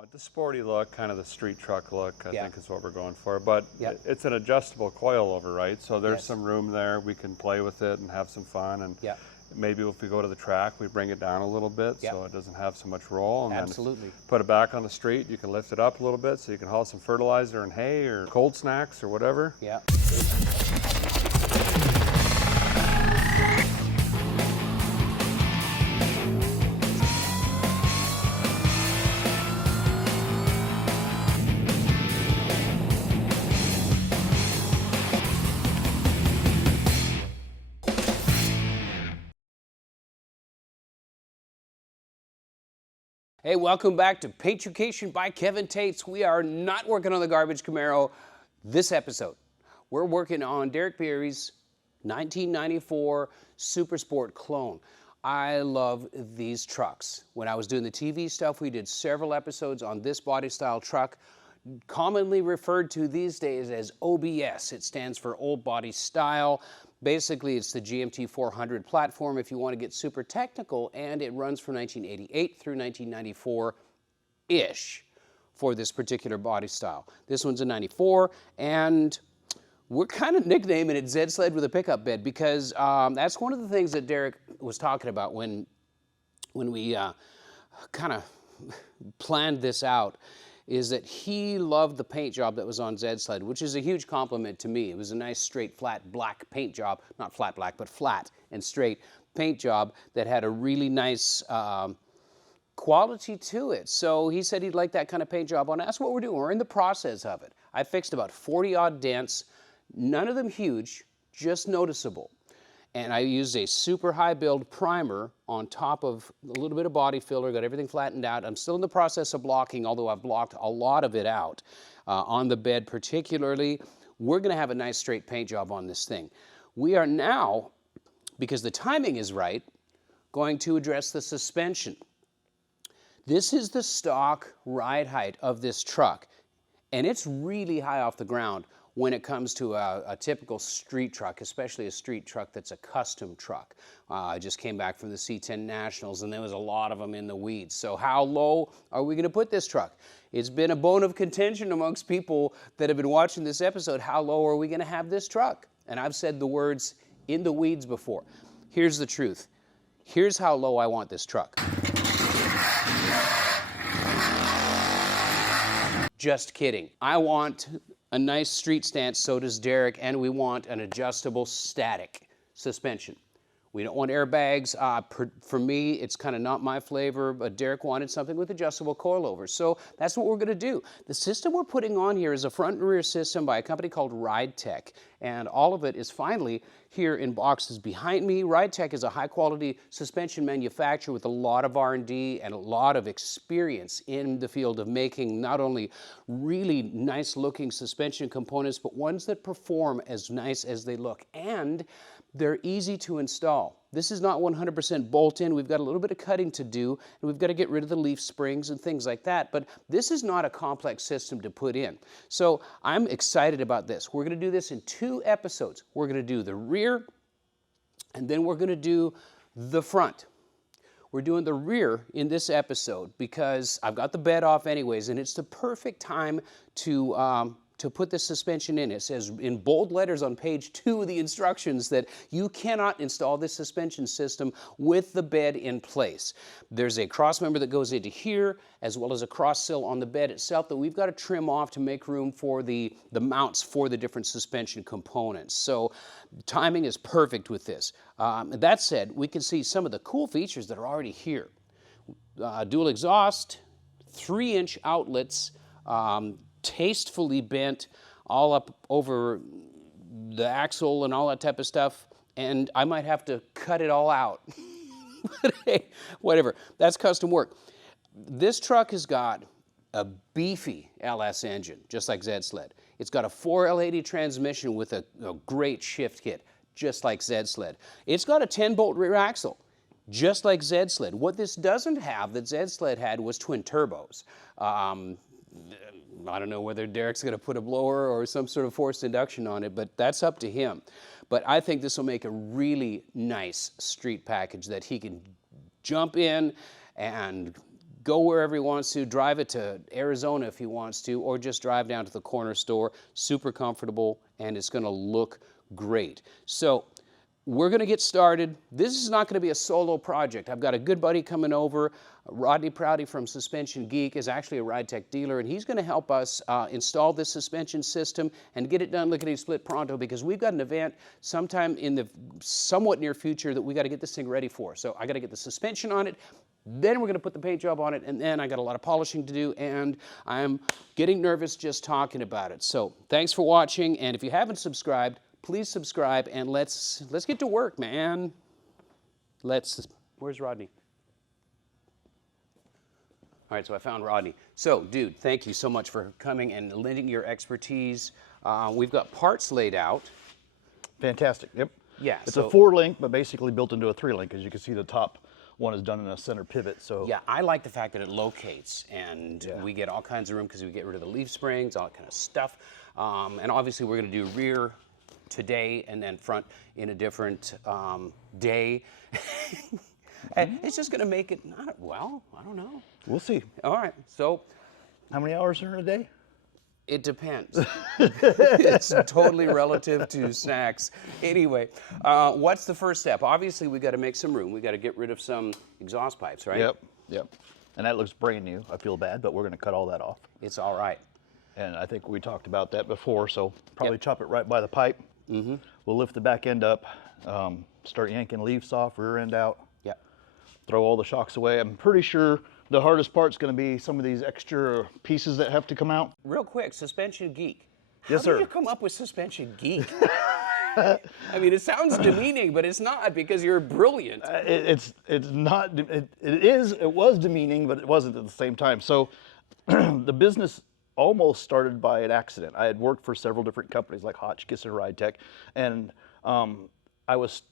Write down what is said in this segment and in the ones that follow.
No, the sporty look, kind of the street truck look, I think is what we're going for. But it's an adjustable coilover, right? So there's some room there. We can play with it and have some fun. And maybe if we go to the track, we bring it down a little bit so it doesn't have so much roll. And then put it back on the street. You can lift it up a little bit so you can haul some fertilizer and hay or cold snacks or whatever. Yeah. Hey, welcome back to Paintucation by Kevin Tetz. We are not working on the garbage Camaro this episode. We're working on Derek Bieri's 1994 Super Sport clone. I love these trucks. When I was doing the TV stuff, we did several episodes on this body style truck, commonly referred to these days as OBS. It stands for Old Body Style. Basically, it's the GMT 400 platform if you want to get super technical, and it runs from 1988 through 1994-ish for this particular body style. This one's a 94, and we're kind of nicknaming it Zed Sled with a pickup bed because that's one of the things that Derek was talking about when we kind of planned this out, is that he loved the paint job that was on Zed Sled, which is a huge compliment to me. It was a nice, straight, flat, black paint job. Not flat black, but flat and straight paint job that had a really nice quality to it. So he said he'd like that kind of paint job on it. That's what we're doing. We're in the process of it. I fixed about 40-odd dents, none of them huge, just noticeable. And I used a super high build primer on top of a little bit of body filler, got everything flattened out. I'm still in the process of blocking, although I've blocked a lot of it out on the bed particularly. We're gonna have a nice straight paint job on this thing. We are now, because the timing is right, going to address the suspension. This is the stock ride height of this truck, and it's really high off the ground when it comes to a typical street truck, especially a street truck that's a custom truck. I just came back from the C10 Nationals, and there was a lot of them in the weeds. So how low are we gonna put this truck? It's been a bone of contention amongst people that have been watching this episode. How low are we gonna have this truck? And I've said the words in the weeds before. Here's the truth. Here's how low I want this truck. Just kidding. I want a nice street stance, so does Derek, and we want an adjustable static suspension. We don't want airbags. For me, it's kind of not my flavor, but Derek wanted something with adjustable coilovers. So that's what we're going to do. The system we're putting on here is a front and rear system by a company called Ridetech, and all of it is finally here in boxes behind me. Ridetech is a high-quality suspension manufacturer with a lot of R&D and a lot of experience in the field of making not only really nice-looking suspension components, but ones that perform as nice as they look. And they're easy to install. This is not 100% bolt-in. We've got a little bit of cutting to do, and we've got to get rid of the leaf springs and things like that, but this is not a complex system to put in. So I'm excited about this. We're going to do this in 2 episodes. We're going to do the rear, and then we're going to do the front. We're doing the rear in this episode because I've got the bed off anyways, and it's the perfect time to put this suspension in. It says in bold letters on page 2 of the instructions that you cannot install this suspension system with the bed in place. There's a cross member that goes into here, as well as a cross sill on the bed itself that we've got to trim off to make room for the mounts for the different suspension components. So timing is perfect with this. That said, we can see some of the cool features that are already here. Dual exhaust, 3-inch outlets, tastefully bent all up over the axle and all that type of stuff, and I might have to cut it all out. But hey, whatever, that's custom work. This truck has got a beefy LS engine, just like Zed Sled. It's got a 4L80 transmission with a great shift kit, just like Zed Sled. It's got a 10-bolt rear axle, just like Zed Sled. What this doesn't have that Zed Sled had was twin turbos. I don't know whether Derek's going to put a blower or some sort of forced induction on it, but that's up to him. But I think this will make a really nice street package that he can jump in and go wherever he wants to, drive it to Arizona if he wants to, or just drive down to the corner store. Super comfortable, and it's going to look great. So we're going to get started. This is not going to be a solo project. I've got a good buddy coming over. Rodney Prouty from Suspension Geek is actually a Ridetech dealer, and he's going to help us install this suspension system and get it done lickety-split pronto, because we've got an event sometime in the somewhat near future that we got to get this thing ready for. So I got to get the suspension on it, then we're going to put the paint job on it, and then I got a lot of polishing to do, and I'm getting nervous just talking about it. So thanks for watching, and if you haven't subscribed, please subscribe, and let's get to work, man. Where's Rodney? All right, so I found Rodney. So, dude, thank you so much for coming and lending your expertise. We've got parts laid out. Fantastic, yep. Yeah. It's a 4-link, but basically built into a 3-link. As you can see, the top one is done in a center pivot, so. Yeah, I like the fact that it locates, and we get all kinds of room because we get rid of the leaf springs, all that kind of stuff. And obviously, we're gonna do rear today and then front in a different day. And it's just going to make it, well, I don't know. We'll see. All right, so. How many hours are in a day? It depends. It's totally relative to snacks. Anyway, what's the first step? Obviously, we got to make some room. We got to get rid of some exhaust pipes, right? Yep. And that looks brand new. I feel bad, but we're going to cut all that off. It's all right. And I think we talked about that before, so probably chop it right by the pipe. Mm-hmm. We'll lift the back end up, start yanking leaves off, rear end out. Throw all the shocks away. I'm pretty sure the hardest part's going to be some of these extra pieces that have to come out. Real quick, Suspension Geek. Yes, sir. How did you come up with Suspension Geek? I mean, it sounds demeaning, but it's not, because you're brilliant. It's not. It was demeaning, but it wasn't at the same time. So the business almost started by an accident. I had worked for several different companies like Hotchkiss and Ridetech, and I was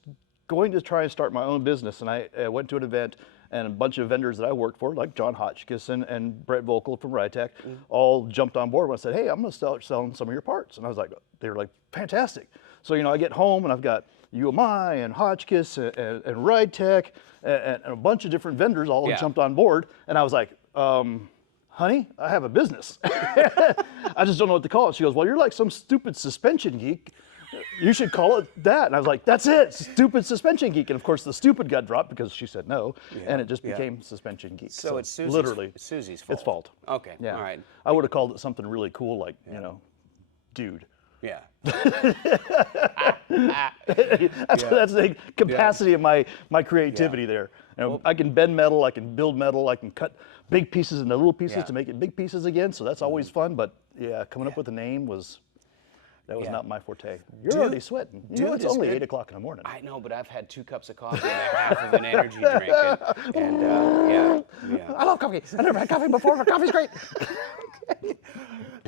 going to try and start my own business, and I went to an event, and a bunch of vendors that I worked for, like John Hotchkiss and Brett Volkel from Ridetech, all jumped on board when I said, hey, I'm going to start selling some of your parts. And I was like, they were like, fantastic. So, you know, I get home and I've got UMI and Hotchkiss and Ridetech and a bunch of different vendors all jumped on board. And I was like, honey, I have a business. I just don't know what to call it. She goes, well, you're like some stupid suspension geek. You should call it that. And I was like, that's it, Stupid Suspension Geek. And of course the stupid got dropped because she said no, and it just became Suspension Geek. So it's Susie's, literally Susie's fault. It's fault. Okay, yeah. All right. I would have called it something really cool like, you know, dude. Yeah. That's the capacity of my creativity there. You know, I can bend metal, I can build metal, I can cut big pieces into little pieces to make it big pieces again, so that's always fun, but coming up with a name was not my forte. You're already sweating. You know, it's only 8 o'clock in the morning. I know, but I've had 2 cups of coffee and half of an energy drink. And I love coffee. I've never had coffee before, but coffee's great.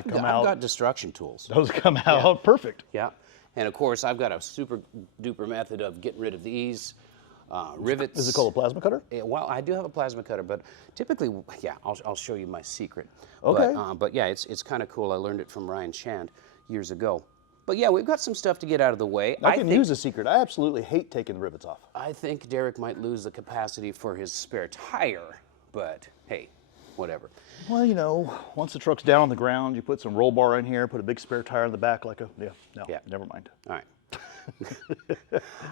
I've got destruction tools. Those come out perfect. Yeah. And of course, I've got a super duper method of getting rid of these rivets. Is it called a plasma cutter? Well, I do have a plasma cutter, but typically, I'll show you my secret. Okay. But yeah, it's kind of cool. I learned it from Ryan Shand years ago. But yeah, we've got some stuff to get out of the way. I can use a secret. I absolutely hate taking the rivets off. I think Derek might lose the capacity for his spare tire, but hey, whatever. Well, you know, once the truck's down on the ground, you put some roll bar in here, put a big spare tire in the back like never mind. All right.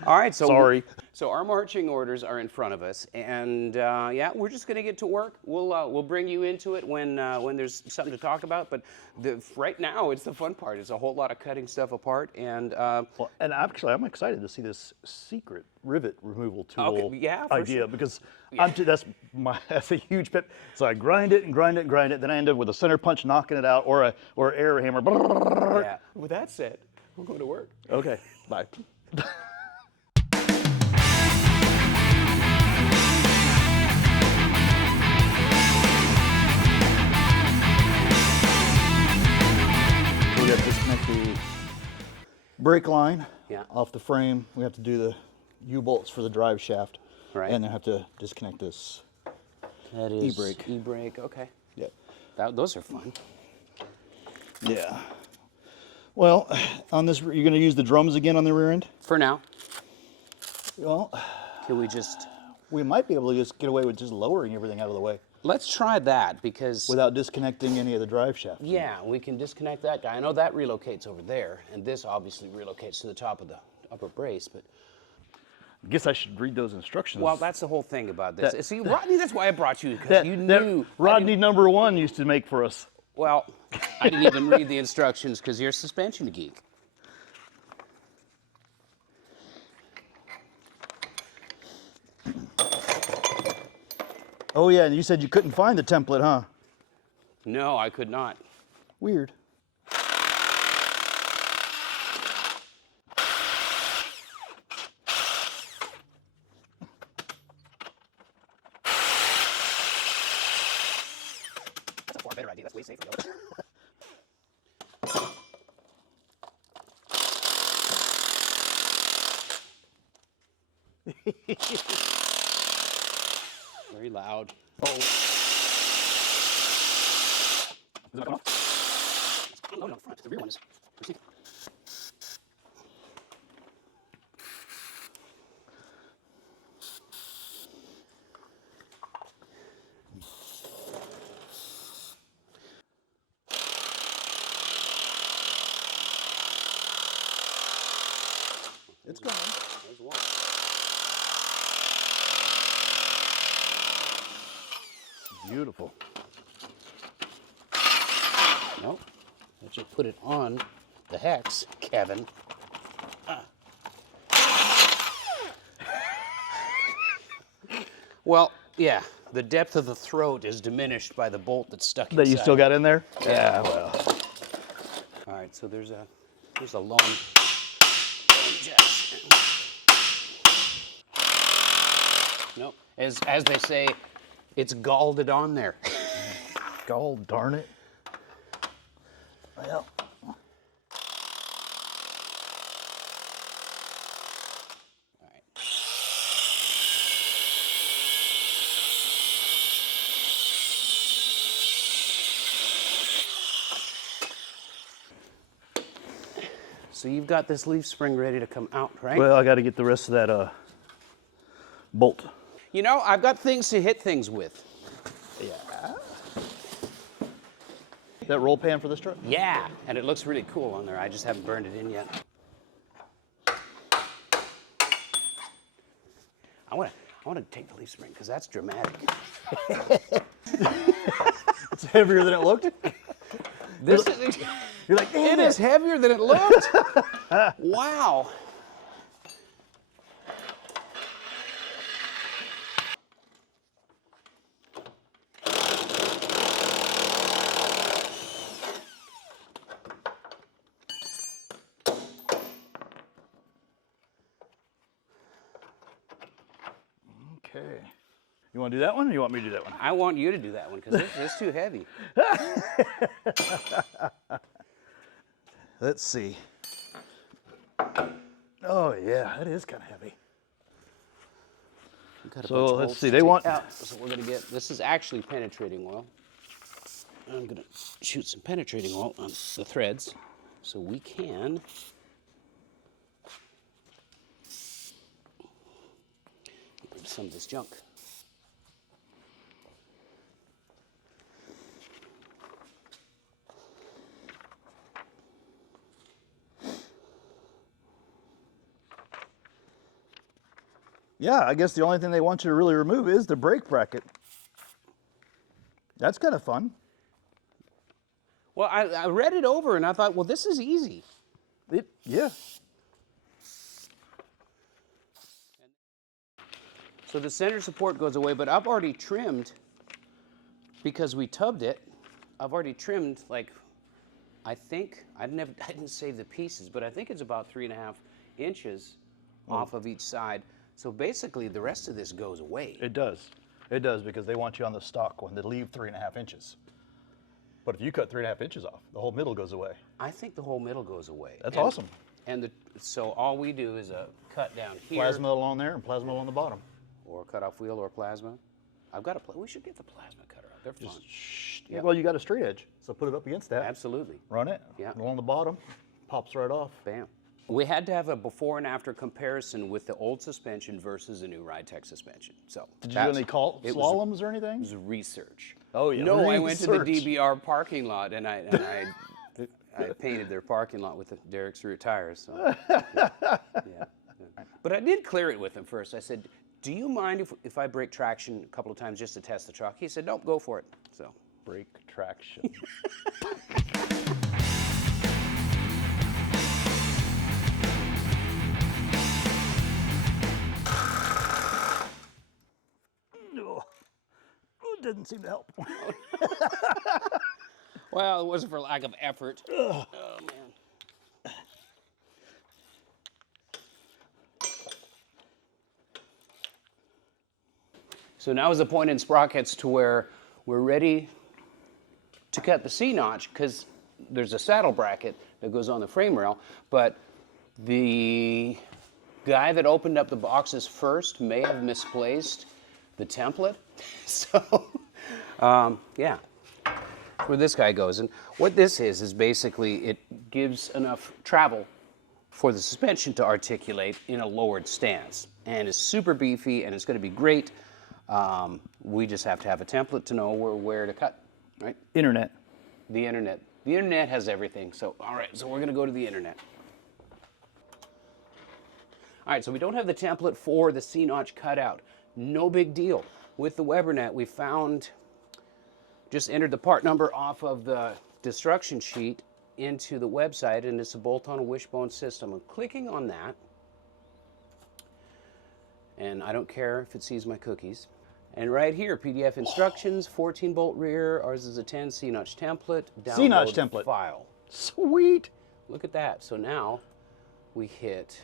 All right, so sorry. So our marching orders are in front of us, and we're just going to get to work. We'll bring you into it when there's something to talk about. But right now, it's the fun part. It's a whole lot of cutting stuff apart, and and actually, I'm excited to see this secret rivet removal tool idea because that's a huge pet. So I grind it and grind it and grind it. Then I end up with a center punch knocking it out, or an air hammer. Yeah. With that said, we're going to work. Okay. Bye. We have to disconnect the brake line off the frame. We have to do the U-bolts for the drive shaft. Right. And then have to disconnect this e-brake. E-brake, okay. Yep. Those are fun. Yeah. Well, on this, you're going to use the drums again on the rear end? For now. Well, can we just... We might be able to just get away with just lowering everything out of the way. Let's try that because... Without disconnecting any of the drive shaft. Yeah, we can disconnect that guy. I know that relocates over there, and this obviously relocates to the top of the upper brace, but... I guess I should read those instructions. Well, that's the whole thing about this. See, Rodney, that's why I brought you, because you knew... Rodney number 1 used to make for us. Well, I didn't even read the instructions because you're a suspension geek. Oh yeah, and you said you couldn't find the template, huh? No, I could not. Weird. That's a far better idea. That's way safer. Very loud. Oh. Is that going off? It's unloaded on front. The rear one is received. It's going. There's one. Beautiful. Nope. Let's just put it on the hex, Kevin. Well, yeah, the depth of the throat is diminished by the bolt that's stuck inside. That you still got in there? Yeah, well. All right, so there's a long jack. Nope. As they say, it's galled on there. God darn it. Well. All right. So you've got this leaf spring ready to come out, right? Well, I got to get the rest of that bolt. You know, I've got things to hit things with. Yeah. That roll pan for this truck? Yeah, and it looks really cool on there. I just haven't burned it in yet. I want to take the leaf spring because that's dramatic. It's heavier than it looked. This is, You're like, it is heavier than it looked. Wow. Okay. You want to do that one or you want me to do that one? I want you to do that one because it's too heavy. Let's see. Oh yeah, that is kind of heavy. So let's see, they want... So we're going to get, this is actually penetrating oil. I'm going to shoot some penetrating oil on the threads so we can get rid of some of this junk. Yeah, I guess the only thing they want you to really remove is the brake bracket. That's kind of fun. Well, I read it over and I thought, well, this is easy. Yeah. So the center support goes away, but I've already trimmed, because we tubbed it, I've already trimmed, like, I think, I didn't save the pieces, but I think it's about 3.5 inches off of each side. So basically, the rest of this goes away. It does. It does, because they want you on the stock one to leave 3.5 inches. But if you cut 3.5 inches off, the whole middle goes away. I think the whole middle goes away. That's awesome. And so all we do is a cut down here. Plasma along there and plasma on the bottom. Or a cut-off wheel or plasma. I've got we should get the plasma cutter out. They're fun. Yep. Well, you got a straight edge, so put it up against that. Absolutely. Run it. Yeah. Along the bottom, pops right off. Bam. We had to have a before and after comparison with the old suspension versus the new Ridetech suspension. So did you do any slaloms or anything? It was research. Oh yeah. No, I went to the DBR parking lot and I painted their parking lot with the Derek's rear tires. So, yeah. But I did clear it with him first. I said, "Do you mind if I break traction a couple of times just to test the truck?" He said, "Nope, go for it." So break traction. It didn't seem to help. Well, it wasn't for lack of effort. Oh, man. So now is the point in sprockets to where we're ready to cut the C-notch, because there's a saddle bracket that goes on the frame rail, but the guy that opened up the boxes first may have misplaced the template. So, yeah, where this guy goes. And what this is basically it gives enough travel for the suspension to articulate in a lowered stance. And it's super beefy, and it's going to be great. We just have to have a template to know where to cut, right? Internet. The internet. The internet has everything. So, all right, so we're going to go to the internet. All right, so we don't have the template for the C-notch cutout. No big deal. With the WeberNet, we found, just entered the part number off of the destruction sheet into the website, and it's a bolt-on wishbone system. I'm clicking on that, and I don't care if it sees my cookies. And right here, PDF instructions, 14-bolt rear. Ours is a 10 C-notch template. C-notch template. File. Sweet. Look at that. So now we hit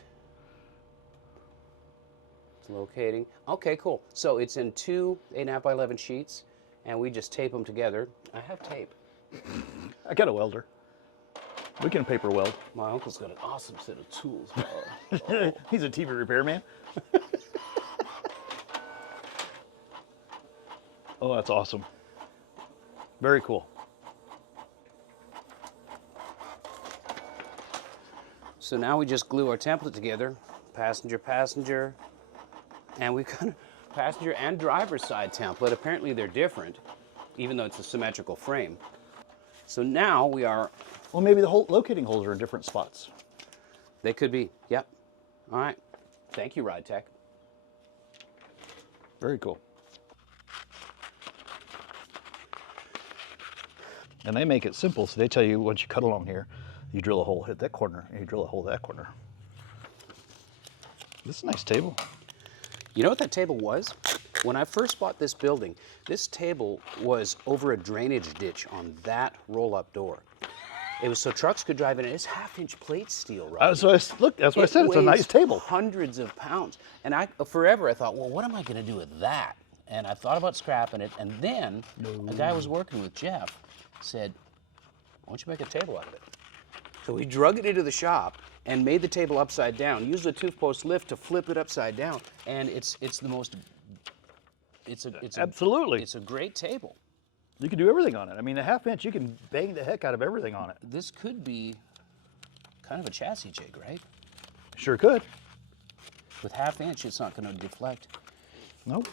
locating. Okay, cool. So it's in two 8.5 by 11 sheets, and we just tape them together. I have tape. I got a welder. We can paper weld. My uncle's got an awesome set of tools. He's a TV repairman. Oh, that's awesome. Very cool. So now we just glue our template together, passenger, passenger, and we've got a passenger and driver's side template. Apparently they're different, even though it's a symmetrical frame. So now we are... Well, maybe the whole locating holes are in different spots. They could be, yep. All right. Thank you, Ridetech. Very cool. And they make it simple, so they tell you once you cut along here, you drill a hole, hit that corner, and you drill a hole that corner. This is a nice table. You know what that table was? When I first bought this building, this table was over a drainage ditch on that roll-up door. It was so trucks could drive in it. It's half-inch plate steel, right? So look, that's what I said. It's a nice table. Hundreds of pounds. And forever I thought, well, what am I going to do with that? And I thought about scrapping it. And then a guy I was working with, Jeff, said, why don't you make a table out of it? So we drug it into the shop and made the table upside down. Used a tooth-post lift to flip it upside down, and it's the most. Absolutely. It's a great table. You can do everything on it. I mean, a half-inch, you can bang the heck out of everything on it. This could be kind of a chassis jig, right? Sure could. With half-inch, it's not going to deflect. Nope.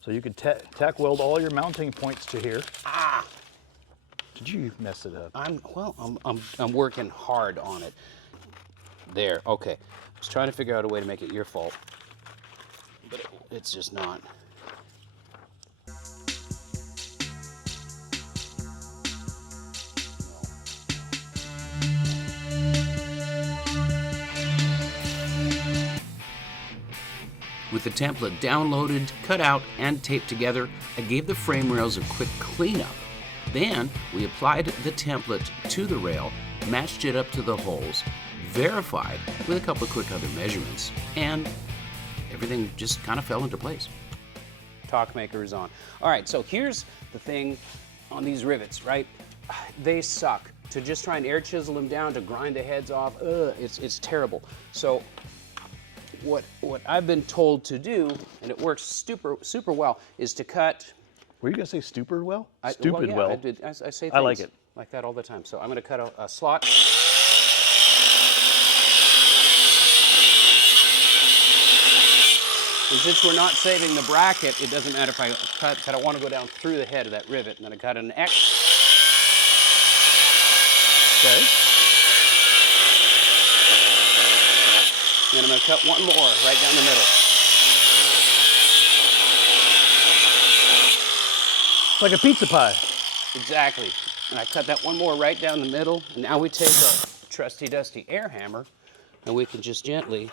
So you could tack weld all your mounting points to here. Ah! Did you mess it up? I'm working hard on it. There, okay. I was trying to figure out a way to make it your fault, but it's just not. With the template downloaded, cut out, and taped together, I gave the frame rails a quick cleanup. Then we applied the template to the rail, matched it up to the holes, verified with a couple of quick other measurements, and everything just kind of fell into place. Torque maker is on. All right, so here's the thing on these rivets, right? They suck. To just try and air chisel them down, to grind the heads off, it's terrible. So what I've been told to do, and it works super well, is to cut. Were you going to say stupid well? I say things I like it. like that all the time. So I'm going to cut a slot. And since we're not saving the bracket, it doesn't matter if I cut. I want to go down through the head of that rivet, and then I cut an X. Okay. Then I'm going to cut one more right down the middle. It's like a pizza pie. Exactly. And I cut that one more right down the middle. And now we take our trusty dusty air hammer, and we can just gently.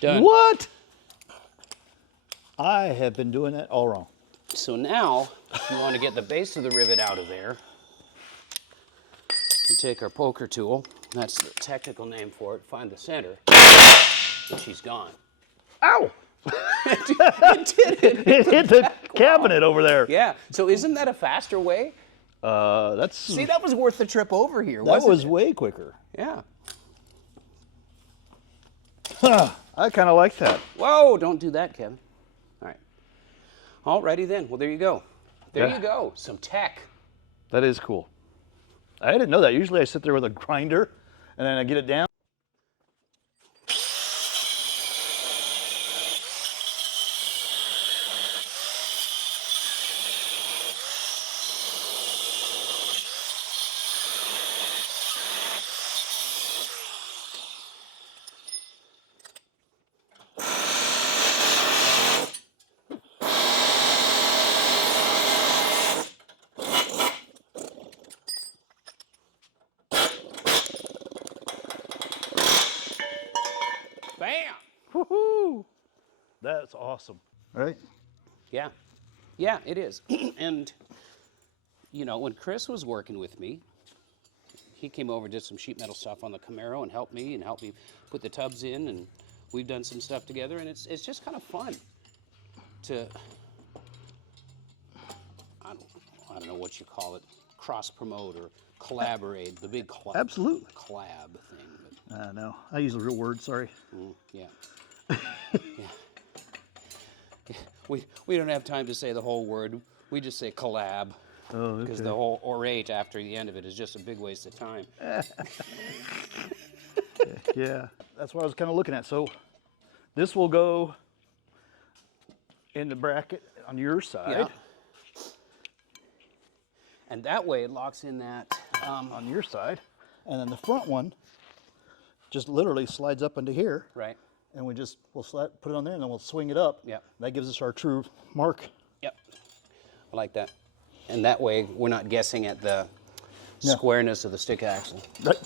Done. What? I have been doing that all wrong. So now, if you want to get the base of the rivet out of there, we take our poker tool. That's the technical name for it. Find the center, and she's gone. Ow! It did it. It hit the cabinet over there. Yeah. So isn't that a faster way? See, that was worth the trip over here. That was way quicker. Yeah. Huh, I kind of like that. Whoa! Don't do that, Kevin. All right. Alrighty then. Well, there you go. There you go. Some tech. That is cool. I didn't know that. Usually I sit there with a grinder and then I get it down. Bam! Woohoo! That's awesome. Right? Yeah. Yeah, it is. And, you know, when Chris was working with me, he came over and did some sheet metal stuff on the Camaro and helped me put the tubs in, and we've done some stuff together, and it's just kind of fun to, I don't know what you call it, cross-promote or collaborate, the big Absolutely. collab thing. No, I use a real word, sorry. Yeah. Yeah. We don't have time to say the whole word. We just say collab. Oh, okay. Because the whole orate after the end of it is just a big waste of time. Yeah, that's what I was kind of looking at. So this will go in the bracket on your side. Yeah. And that way it locks in that. On your side. And then the front one just literally slides up into here. Right. And we'll put it on there and then we'll swing it up. Yep. That gives us our true mark. Yep. I like that. And that way we're not guessing at the squareness of the stick axle. Right.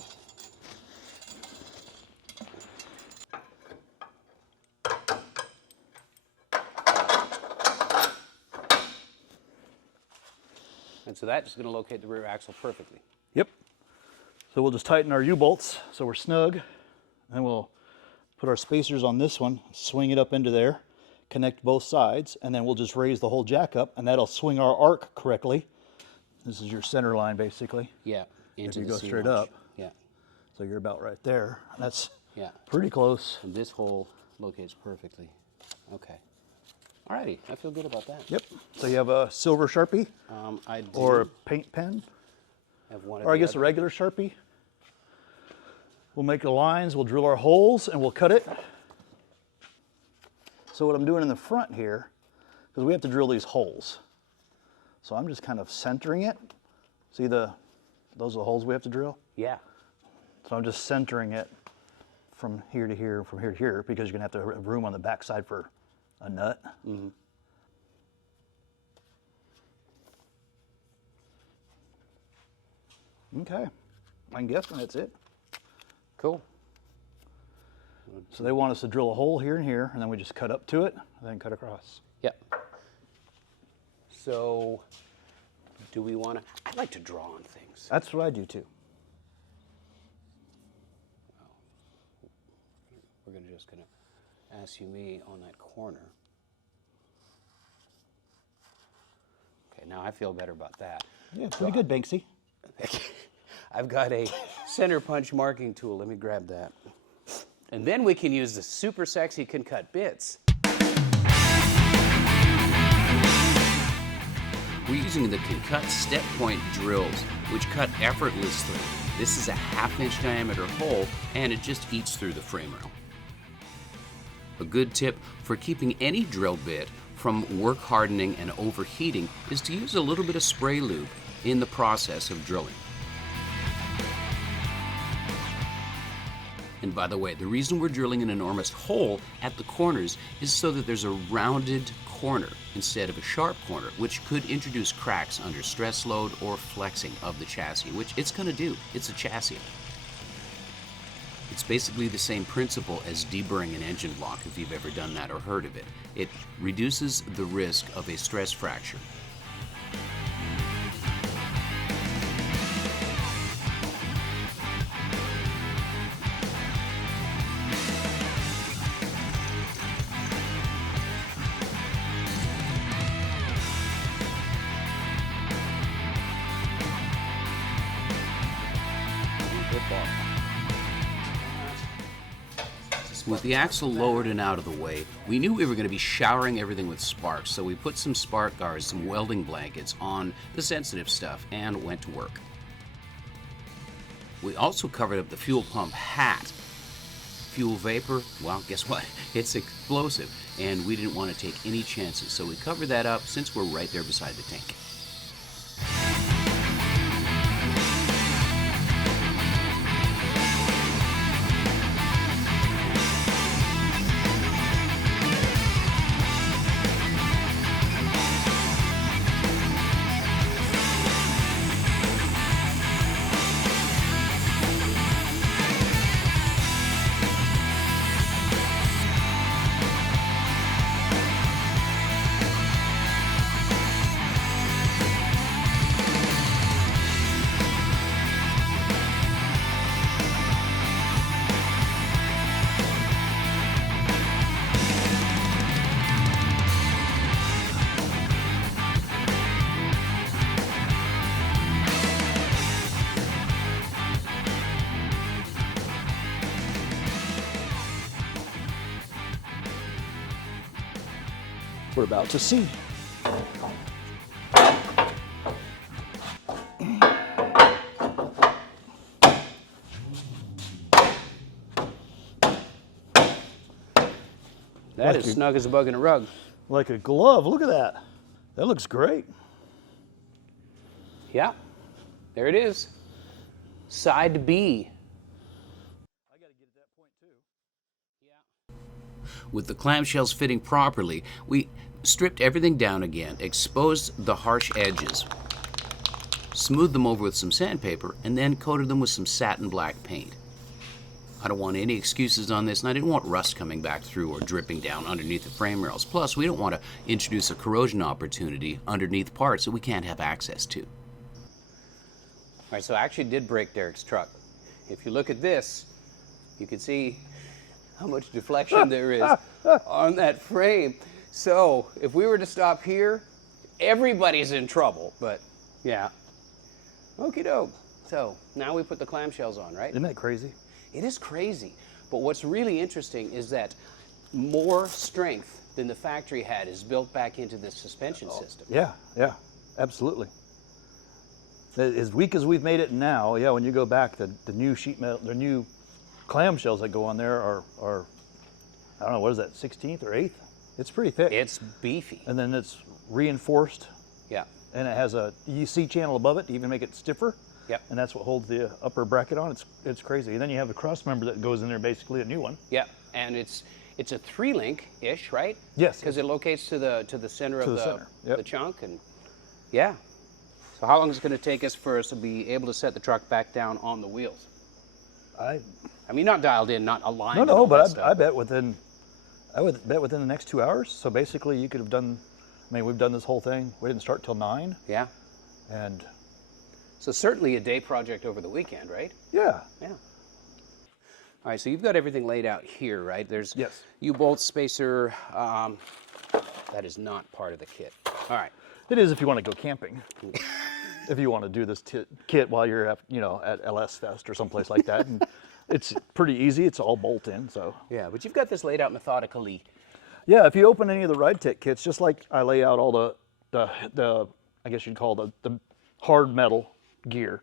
And so that's going to locate the rear axle perfectly. Yep. So we'll just tighten our U-bolts so we're snug. And we'll put our spacers on this one, swing it up into there, connect both sides, and then we'll just raise the whole jack up, and that'll swing our arc correctly. This is your center line, basically. Yeah. If you go straight up. Yeah. So you're about right there. That's Yeah. pretty close. And this hole locates perfectly. Okay. Alrighty, I feel good about that. Yep. So you have a silver Sharpie I do or a paint pen, have one of or I the guess a other. regular Sharpie. We'll make the lines, we'll drill our holes, and we'll cut it. So what I'm doing in the front here, because we have to drill these holes. So I'm just kind of centering it. See those are the holes we have to drill? Yeah. So I'm just centering it from here to here, from here to here, because you're gonna have to have room on the back side for a nut. Mm-hmm. Okay, I'm guessing that's it. Cool. So they want us to drill a hole here and here, and then we just cut up to it, and then cut across. Yep. So, do we want to? I like to draw on things. That's what I do too. We're just gonna ask you me on that corner. Okay, now I feel better about that. Yeah, pretty good, Banksy. I've got a center punch marking tool. Let me grab that. And then we can use the super sexy Can Cut bits. We're using the Can Cut step point drills, which cut effortlessly. This is a 1/2 inch diameter hole, and it just eats through the frame rail. A good tip for keeping any drill bit from work hardening and overheating is to use a little bit of spray lube in the process of drilling. And by the way, the reason we're drilling an enormous hole at the corners is so that there's a rounded corner instead of a sharp corner, which could introduce cracks under stress load or flexing of the chassis, which it's going to do. It's a chassis. It's basically the same principle as deburring an engine block, if you've ever done that or heard of it. It reduces the risk of a stress fracture. With the axle lowered and out of the way, we knew we were going to be showering everything with sparks, so we put some spark guards, some welding blankets on the sensitive stuff, and went to work. We also covered up the fuel pump hat. Fuel vapor, well, guess what? It's explosive, and we didn't want to take any chances, so we covered that up since we're right there beside the tank. We're about to see. That is snug as a bug in a rug. Like a glove. Look at that. That looks great. Yeah, there it is. Side B. I gotta get at that point too. Yeah. With the clamshells fitting properly, we stripped everything down again, exposed the harsh edges, smoothed them over with some sandpaper, and then coated them with some satin black paint. I don't want any excuses on this, and I didn't want rust coming back through or dripping down underneath the frame rails. Plus, we don't want to introduce a corrosion opportunity underneath parts that we can't have access to. All right, so I actually did break Derek's truck. If you look at this, you can see how much deflection there is on that frame. So if we were to stop here, everybody's in trouble, but yeah. Okie doke. So now we put the clamshells on, right? Isn't that crazy? It is crazy, but what's really interesting is that more strength than the factory had is built back into the suspension system. Yeah, yeah, absolutely. As weak as we've made it now, yeah, when you go back, the new sheet metal, the new clamshells that go on there are I don't know, what is that, 16th or 8th? It's pretty thick. It's beefy. And then it's reinforced. Yeah. And it has a EC channel above it to even make it stiffer. Yep. And that's what holds the upper bracket on. It's crazy. And then you have the cross member that goes in there, basically a new one. Yeah, and it's a 3-link-ish, right? Yes. Because it locates to the center of Yep. the chunk, and yeah. So how long is it going to take us for us to be able to set the truck back down on the wheels? I mean, not dialed in, not aligned. No, but I bet within the next 2 hours. So basically, you could have done. I mean, we've done this whole thing. We didn't start till 9. Yeah. And so certainly a day project over the weekend, right? Yeah. Yeah. All right, so you've got everything laid out here, right? There's yes. U-bolt spacer. That is not part of the kit. All right. It is if you want to go camping. If you want to do this kit while you're at LS Fest or someplace like that. And it's pretty easy. It's all bolt in. So yeah, but you've got this laid out methodically. Yeah, if you open any of the Ridetech kits, just like I lay out all the I guess you'd call the hard metal gear,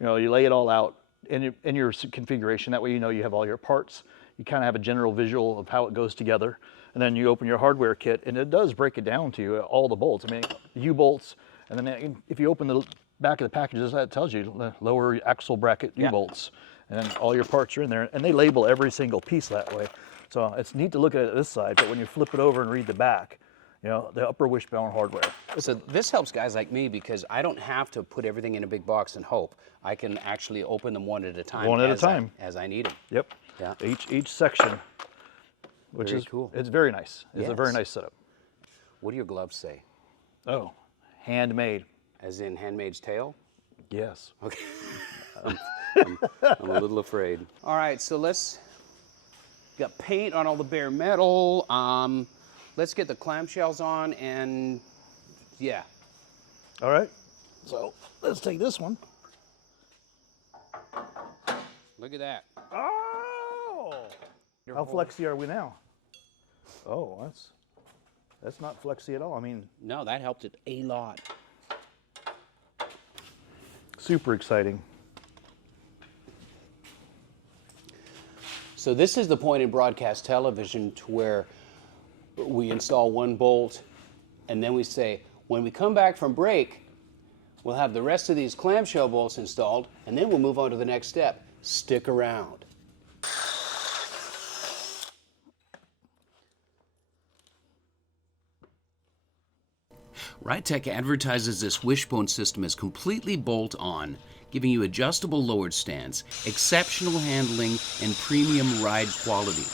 You know, you lay it all out in your configuration. That way you know you have all your parts. You kind of have a general visual of how it goes together. And then you open your hardware kit, and it does break it down to you, all the bolts. I mean, U-bolts, and then if you open the back of the packages, that tells you the lower axle bracket U-bolts. And all your parts are in there, and they label every single piece that way. So it's neat to look at it this side, but when you flip it over and read the back, you know, the upper wishbone hardware. So this helps guys like me because I don't have to put everything in a big box and hope. I can actually open them one at a time. One at a time. As I need them. Yep. Yeah. Each section, which Very is cool. It's very nice. It's a Yes. very nice setup. What do your gloves say? Oh, handmade. As in Handmaid's Tale? Yes. Okay. I'm a little afraid. All right, so got paint on all the bare metal. Let's get the clamshells on and yeah. All right. So let's take this one. Look at that. Oh! How flexy are we now? Oh, that's not flexy at all. I mean, No, that helped it a lot. super exciting. So this is the point in broadcast television to where we install one bolt and then we say, when we come back from break, we'll have the rest of these clamshell bolts installed and then we'll move on to the next step. Stick around. Ridetech advertises this wishbone system as completely bolt-on, giving you adjustable lowered stands, exceptional handling, and premium ride quality.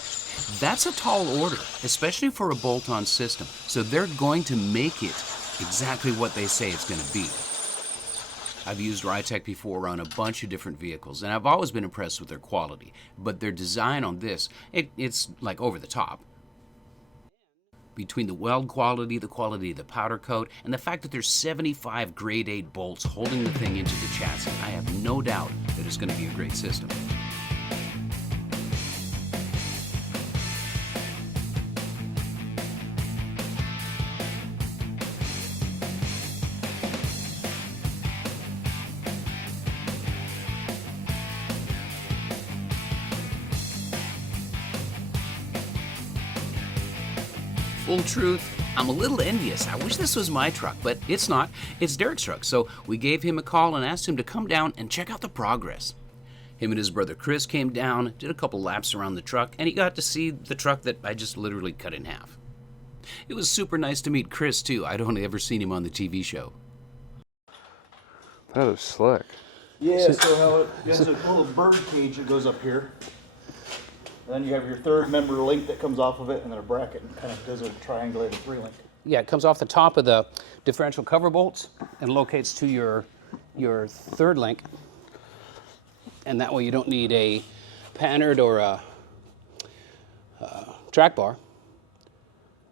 That's a tall order, especially for a bolt-on system, so they're going to make it exactly what they say it's going to be. I've used Ridetech before on a bunch of different vehicles, and I've always been impressed with their quality, but their design on this, it's like over the top. Between the weld quality, the quality of the powder coat, and the fact that there's 75 grade 8 bolts holding the thing into the chassis, I have no doubt that it's going to be a great system. Full truth, I'm a little envious. I wish this was my truck, but it's not. It's Derek's truck, so we gave him a call and asked him to come down and check out the progress. Him and his brother Chris came down, did a couple laps around the truck, and he got to see the truck that I just literally cut in half. It was super nice to meet Chris, too. I'd only ever seen him on the TV show. That is slick. Yeah, so how there's a little bird cage that goes up here. And then you have your third member link that comes off of it, and then a bracket and kind of does a triangulated 3-link. Yeah, it comes off the top of the differential cover bolts and locates to your third link. And that way you don't need a Panhard or a track bar.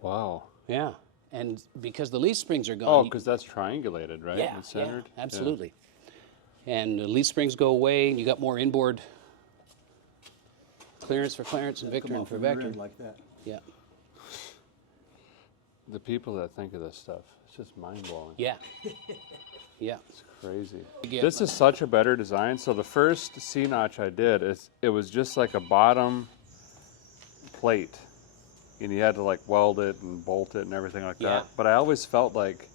Wow. Yeah, and because the leaf springs are gone. Oh, because that's triangulated, right? yeah, And centered? yeah, absolutely. And the leaf springs go away, and you got more inboard clearance for Clarence and Victor and for Vector. Like that. Yeah. The people that think of this stuff, it's just mind-blowing. Yeah. Yeah. It's crazy. Again, This is such a better design. So the first C-notch I did, it was just like a bottom plate. And you had to like weld it and bolt it and everything like Yeah. that. But I always felt like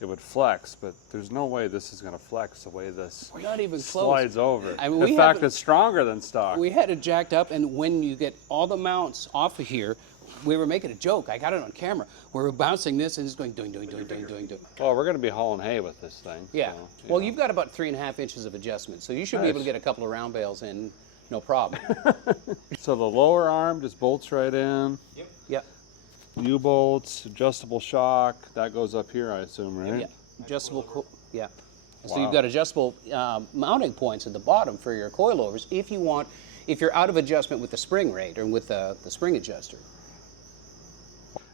it would flex, but there's no way this is going to flex the way this Not even close. slides over. I mean, we In fact, have it- it's stronger than stock. We had it jacked up, and when you get all the mounts off of here, we were making a joke. I got it on camera. We were bouncing this, and it's going doing. Well, we're going to be hauling hay with this thing. Yeah. so, Well, you've got about 3.5 inches of adjustment, so you should be able to get a couple of round bales in, no problem. So the lower arm just bolts right in. Yep. U-bolts, adjustable shock, that goes up here, I assume, right? Yeah. Adjustable. Yeah. So Wow. you've got adjustable mounting points at the bottom for your coilovers if you're out of adjustment with the spring rate or with the spring adjuster.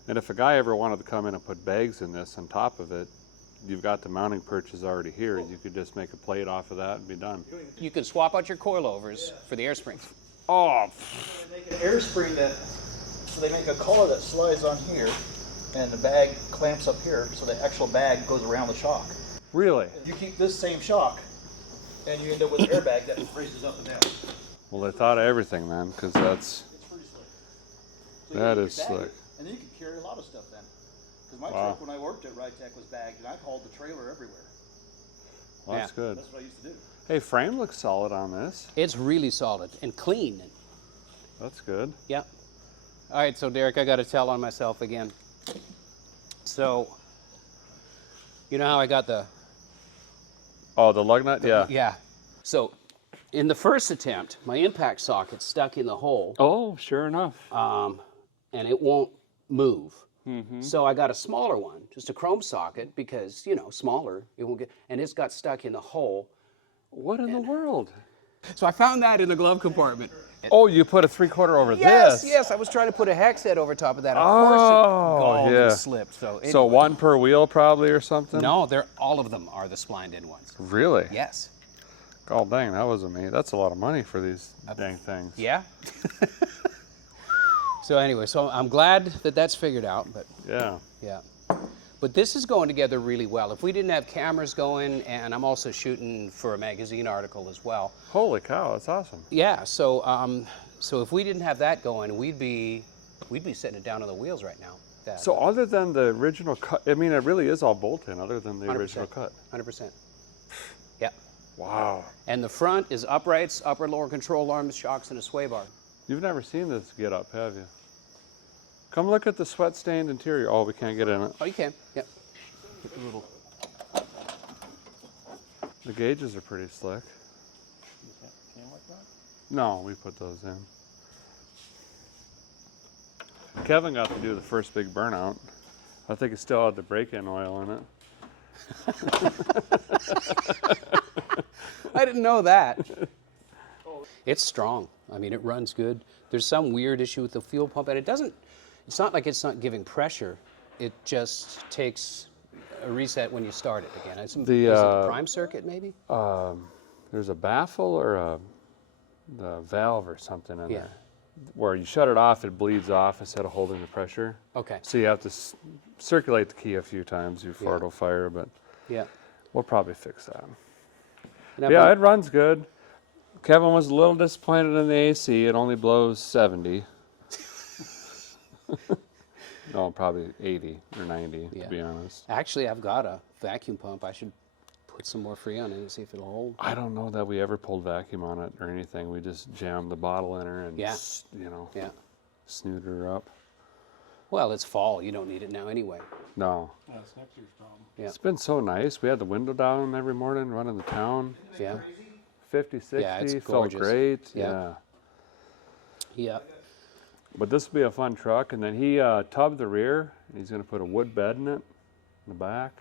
And if a guy ever wanted to come in and put bags in this on top of it, you've got the mounting perches already here. You could just make a plate off of that and be done. You can swap out your coilovers for the air springs. Oh, They make an air spring so they make a collar that slides on here, and the bag clamps up here, so the actual bag goes around the shock. really? You keep this same shock and you end up with an airbag that raises up and down. Well, they thought of everything, man, because that's... It's pretty slick. So That you is can bag slick. it, and then you can carry a lot of stuff then. Because my Wow. truck when I worked at Ridetech was bagged, and I hauled the trailer everywhere. Well, that's good. That's what I used to do. Hey, frame looks solid on this. It's really solid and clean. That's good. Yeah. All right, so Derek, I got to tell on myself again. So, you know how I got the... Oh, the lug nut? Yeah. Yeah. So, in the first attempt, my impact socket stuck in the hole, Oh, sure enough. and it won't move. So I got a smaller one, just a chrome socket, because, you know, smaller, it won't get, and it's got stuck in the hole. What in the world? So I found that in the glove compartment. Oh, you put a 3/4 over Yes, this? yes, I was trying to put a hex head over top of that. Of Oh, course it galled yeah. and slipped. So, So one per wheel probably or something? No, all of them are the splined in ones. Really? Yes. God dang, that wasn't me. That's a lot of money for these dang things. Yeah. So anyway, so I'm glad that that's figured out, but Yeah. yeah. But this is going together really well. If we didn't have cameras going, and I'm also shooting for a magazine article as well. Holy cow, that's awesome. Yeah, so so if we didn't have that going, we'd be setting it down on the wheels right now. So other than the original cut, I mean, it really is all bolt-in other than the original cut. 100%. Yeah. Wow. And the front is uprights, upper lower control arms, shocks, and a sway bar. You've never seen this get up, have you? Come look at the sweat-stained interior. Oh, we can't get in it. Oh, you can. Yep. Put the little... The gauges are pretty slick. Can like that? No, we put those in. Kevin got to do the first big burnout. I think it still had the break-in oil in it. I didn't know that. It's strong. I mean, it runs good. There's some weird issue with the fuel pump, and it's not like it's not giving pressure. It just takes a reset when you start it again. Is it a prime circuit, maybe? There's a baffle or the valve or something in there. Where you shut it off, it bleeds off instead of holding the pressure. Okay. So you have to circulate the key a few times before it'll fire, but Yeah. we'll probably fix that. Now, Yeah, it runs good. Kevin was a little disappointed in the AC. It only blows 70. No, probably 80 or 90, to be honest. Actually, I've got a vacuum pump. I should put some more Freon in and see if it'll hold. I don't know that we ever pulled vacuum on it or anything. We just jammed the bottle in her and, you know, snooted her up. Well, it's fall. You don't need it now anyway. No. That's next year's problem. Yeah. It's been so nice. We had the window down every morning running the town. Yeah. 50, 60, Yeah, it's felt gorgeous. great. Yeah. Yeah. But this will be a fun truck. And then he tubbed the rear. And he's going to put a wood bed in it, in the back,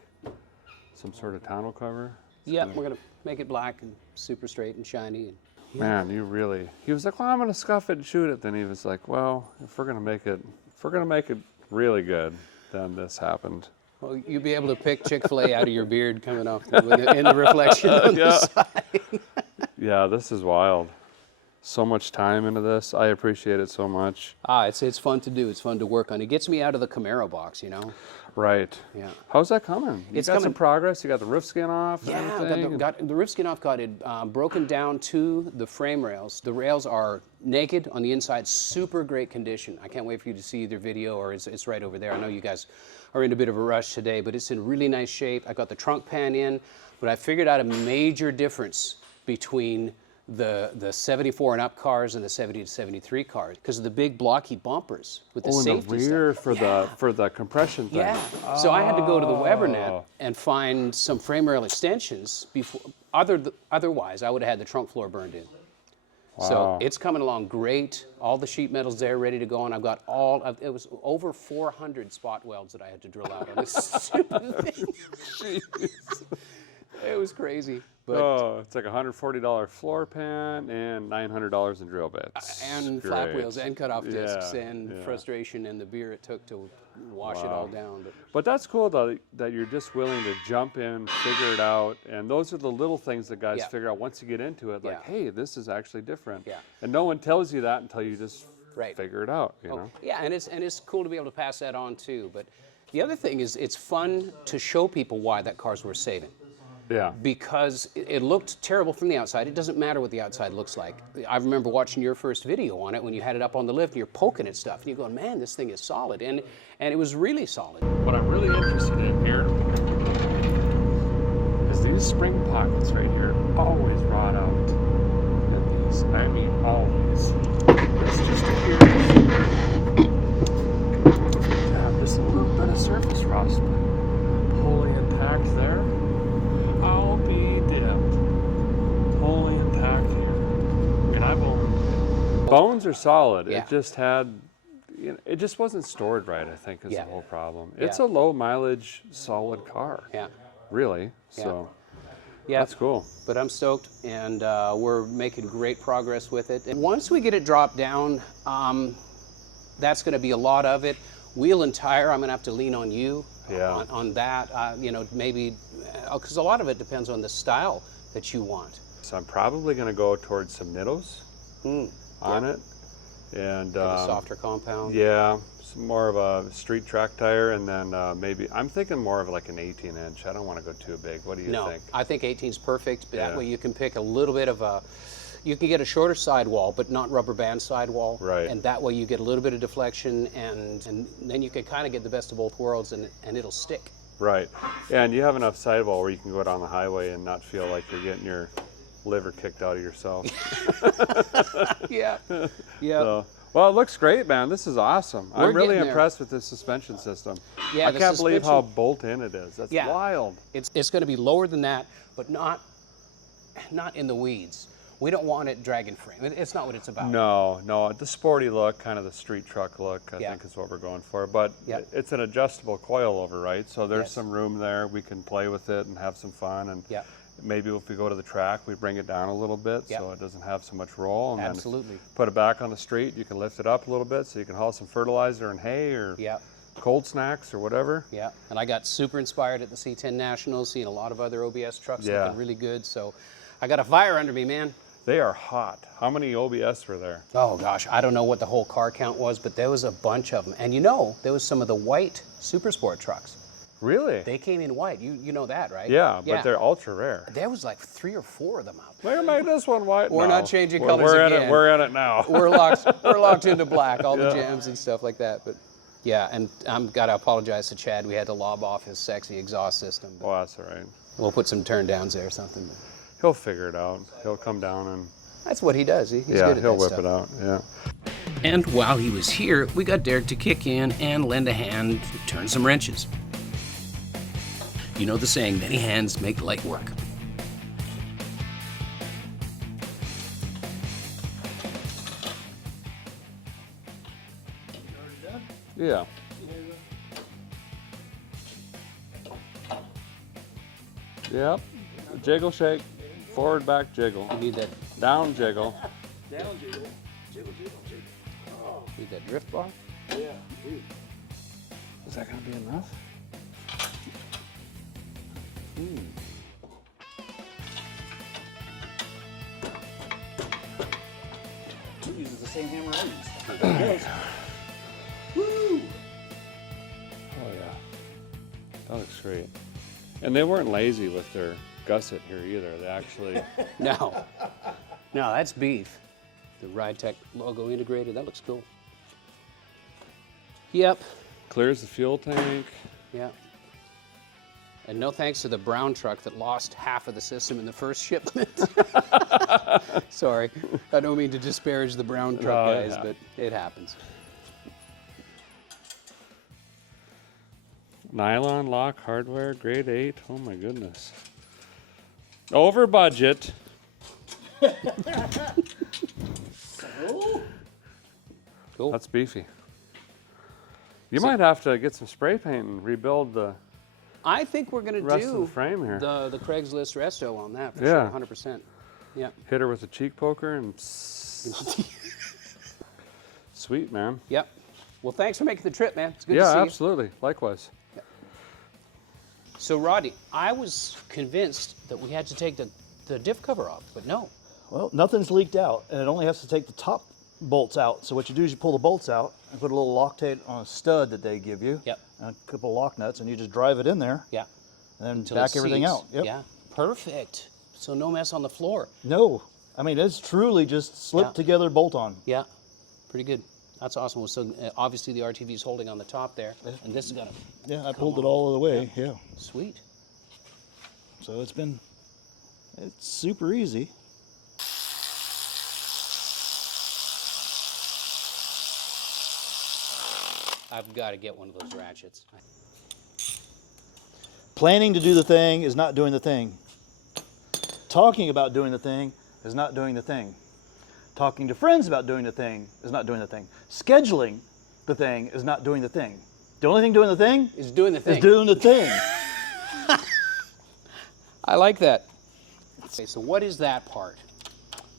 some sort of tonneau cover. Yeah, we're going to make it black and super straight and shiny. And, Man, he was like, well, I'm going to scuff it and shoot it. Then he was like, well, if we're going to make it really good, then this happened. well, you'll be able to pick Chick-fil-A out of your beard coming off in the reflection on the side. Yeah, this is wild. So much time into this. I appreciate it so much. It's fun to do. It's fun to work on. It gets me out of the Camaro box, you know? Right. Yeah. How's that coming? You It's got some coming. progress? You got the roof skin off? And Yeah, everything? got the roof skin off, got it broken down to the frame rails. The rails are naked on the inside, super great condition. I can't wait for you to see either video or it's right over there. I know you guys are in a bit of a rush today, but it's in really nice shape. I got the trunk pan in, but I figured out a major difference between the 74 and up cars and the 70 to 73 cars because of the big blocky bumpers with the safety in the rear stuff. for the compression thing. Yeah. So I had to go to the Webernet and find some frame rail extensions before. Otherwise, I would have had the trunk floor burned in. Wow. So it's coming along great. All the sheet metal's there, ready to go, and I've got it was over 400 spot welds that I had to drill out on this stupid thing. It was crazy. But it's like a $140 floor pan and $900 in drill bits. and flap wheels and cutoff discs and frustration and the beer it took to wash it all down. But that's cool though that you're just willing to jump in, figure it out, and those are the little things that guys figure out once you get into it. Like, hey, this is actually different. Yeah. And no one tells you that until you just figure it out. You know. Yeah, and it's cool to be able to pass that on too. But the other thing is it's fun to show people why that car's worth saving. Yeah. Because it looked terrible from the outside. It doesn't matter what the outside looks like. I remember watching your first video on it when you had it up on the lift and you're poking at stuff and you're going, man, this thing is solid. And it was really solid. What I'm really interested in here is these spring pockets right here always rot out. And these, I mean always. It's just here. Yeah, just a little bit of surface rust, but wholly intact there. I'll be damned. Wholly intact here. And I've owned. Bones are solid. Yeah. It just had, you know, it just wasn't stored right, I think, is Yeah. the whole problem. Yeah. It's a low mileage, solid car. Yeah. Really. Yeah. So Yeah. that's cool. But I'm stoked, and we're making great progress with it. And once we get it dropped down, that's going to be a lot of it. Wheel and tire, I'm going to have to lean on you on that. You know, maybe, because a lot of it depends on the style that you want. So I'm probably going to go towards some Nittos on it. And A softer compound. yeah, some more of a street track tire, and then maybe, I'm thinking more of like an 18-inch. I don't want to go too big. What do you think? I think 18 is perfect. But Yeah. that way you can pick a little bit of a, you can get a shorter sidewall, but not rubber band sidewall. Right. And that way you get a little bit of deflection, and then you can kind of get the best of both worlds, and it'll stick. Right. And you have enough sidewall where you can go down the highway and not feel like you're getting your liver kicked out of yourself. Yeah. Yeah. So, well, it looks great, man. This is awesome. I'm really getting there. impressed with this suspension system. Yeah, I the can't believe how suspension- bolt-in it is. That's Yeah. wild. It's going to be lower than that, but not in the weeds. We don't want it dragon frame. It's not what it's about. No, the sporty look, kind of the street truck look, I Yeah. think is what we're going for. But Yeah. it's an adjustable coilover, right? So there's Yes. some room there. We can play with it and have some fun. And Yeah. maybe if we go to the track, we bring it down a little bit Yeah. so it doesn't have so much roll. And Absolutely. then put it back on the street. You can lift it up a little bit so you can haul some fertilizer and hay or Yeah. cold snacks or whatever. Yeah. And I got super inspired at the C10 Nationals, seeing a lot of other OBS trucks Yeah. looking really good. So I got a fire under me, man. They are hot. How many OBS were there? Oh gosh, I don't know what the whole car count was, but there was a bunch of them. And you know, there was some of the white Super Sport trucks. Really? They came in white. You know that, right? Yeah, but they're ultra rare. There was like 3 or 4 of them out there. We're gonna make this one white. We're No. not changing We're- colors we're at again. We're at it now. We're locked into black, all the Yeah. jams and stuff like that. But yeah, and I'm gotta apologize to Chad. We had to lob off his sexy exhaust system. But Oh, that's all right. we'll put some turn downs there or something. But He'll figure it out. He'll come down and that's what he does. He's yeah, good at he'll that whip stuff. it out. Yeah. And while he was here, we got Derek to kick in and lend a hand, turn some wrenches. You know the saying, many hands make light work. Yeah. Yep. Jiggle shake. Forward back jiggle. You need that, Down jiggle. need that drift bar? Is that gonna be enough? He uses the same hammer I use. Oh yeah. That looks great. And they weren't lazy with their gusset here either. They actually No. No, that's beef. The Ridetech logo integrated. That looks cool. Yep. clears the fuel tank. Yeah. And no thanks to the brown truck that lost half of the system in the first shipment. Sorry, I don't mean to disparage the brown truck No, guys, yeah. but it happens. Nylon lock hardware, grade 8. Oh my goodness. Over budget. Cool. That's beefy. You might have to get some spray paint and rebuild the I think we're going to rest of do the frame here. the Craigslist resto on that for Yeah. sure, 100%. Yeah. Hit her with a cheek poker and sweet, man. Yep. Well, thanks for making the trip, man. It's good to Yeah, see you. absolutely. Likewise. So, Rodney, I was convinced that we had to take the diff cover off, but no. Well, nothing's leaked out, and it only has to take the top bolts out. So what you do is you pull the bolts out and put a little Loctite on a stud that they give you, Yep. and a couple of lock nuts, and you just drive it in there, Yeah. and then Until it back everything seats. out. Yep. Yeah. Perfect. So no mess on the floor. No, I mean, it's truly just slip together bolt on. Yeah, pretty good. That's awesome. So obviously the RTV is holding on the top there, and this is gonna. Yeah, I pulled it all of the way. Yeah. Sweet. So it's super easy. I've got to get one of those ratchets. Planning to do the thing is not doing the thing. Talking about doing the thing is not doing the thing. Talking to friends about doing the thing is not doing the thing. Scheduling the thing is not doing the thing. The only thing doing the thing is doing the thing. Is doing the thing. I like that. Okay, so what is that part?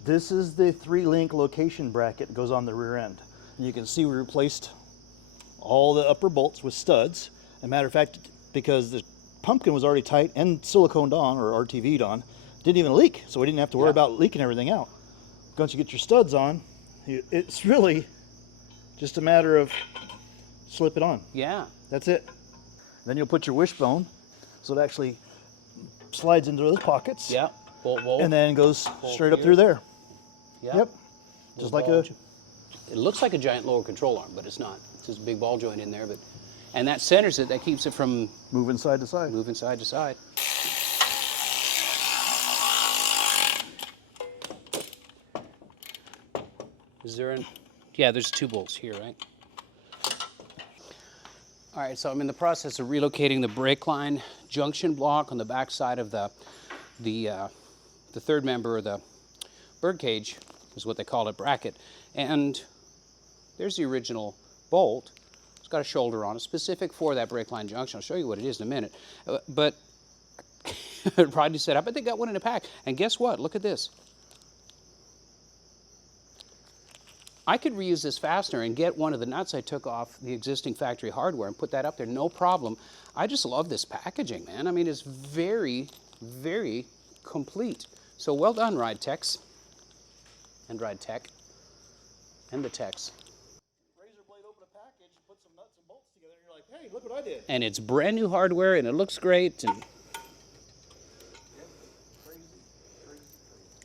This is the 3-link location bracket that goes on the rear end. And you can see we replaced all the upper bolts with studs. As a matter of fact, because the pumpkin was already tight and siliconed on, or RTV'd on, didn't even leak, so we didn't have to worry about leaking everything out. Once you get your studs on, it's really just a matter of slip it on. Yeah. That's it. Then you'll put your wishbone, so it actually slides into those pockets. Yeah. Bolt. And then goes straight up through there. Yeah. Yep. Just like a... It looks like a giant lower control arm, but it's not. It's just a big ball joint in there, and that centers it. That keeps it from moving side to side. Moving side to side. Is there an? Yeah, there's 2 bolts here, right? All right, so I'm in the process of relocating the brake line junction block on the back side of the third member of the bird cage, is what they call it, bracket. And there's the original bolt. It's got a shoulder on it, specific for that brake line junction. I'll show you what it is in a minute. But probably set up, but they got one in a pack. And guess what? Look at this. I could reuse this fastener and get one of the nuts I took off the existing factory hardware and put that up there, no problem. I just love this packaging, man. I mean, it's very, very complete. So well done, Ridetech. And Ridetech. And the Tetz. Razor blade open a package, put some nuts and bolts together, and you're like, hey, look what I did. And it's brand new hardware, and it looks great. And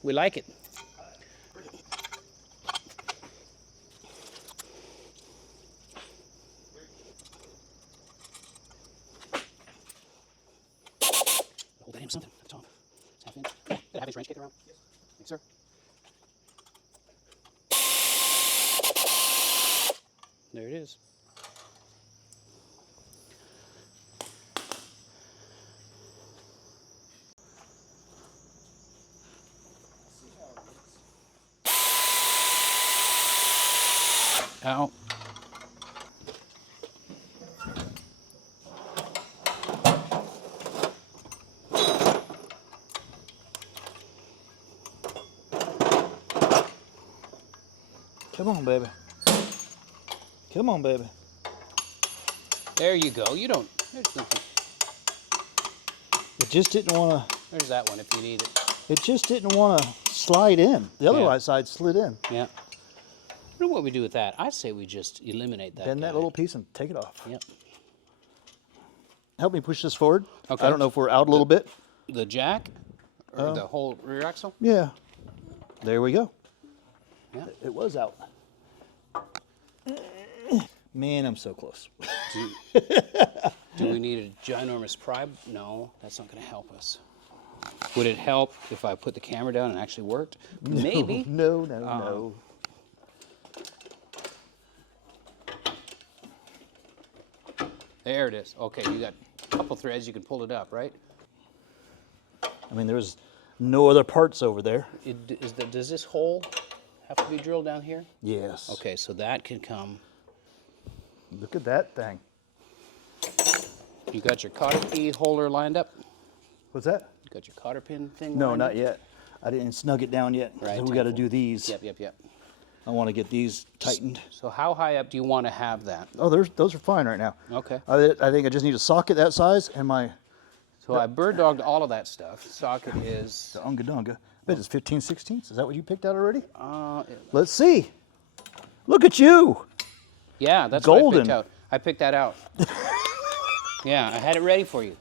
we like it. Hold that in something at the top. It's half inch. Did I have his wrench kick around? Yes. Thanks, sir. There it is. Ow. Come on, baby. Come on, baby. There you go. You don't. There's nothing. It just didn't want to. There's that one if you need it. It just didn't want to slide in. The other side slid in. Yeah. I don't know what we do with that. I say we just eliminate that. Bend that little piece and take it off. Yep. Help me push this forward. Okay. I don't know if we're out a little bit. The jack or the whole rear axle? Yeah. There we go. Yeah. It was out. Man, I'm so close. Do we need a ginormous pry? No, that's not going to help us. Would it help if I put the camera down and actually worked? No, Maybe. No. There it is. Okay, you got a couple threads. You can pull it up, right? I mean, there's no other parts over there. Does this hole have to be drilled down here? Yes. Okay, so that can come. Look at that thing. You got your cotter key holder lined up? What's that? You got your cotter pin thing No, lined not up? yet. I didn't snug it down yet. Right. So we got to do these. Yep. I want to get these tightened. So how high up do you want to have that? Oh, those are fine right now. Okay. I think I just need a socket that size and my... So I bird dogged all of that stuff. Socket is... The unga dunga. I bet it's 15/16. Is that what you picked out already? it, Let's see. Look at you. Yeah, that's Golden. what I picked out. I picked that out. Yeah, I had it ready for you.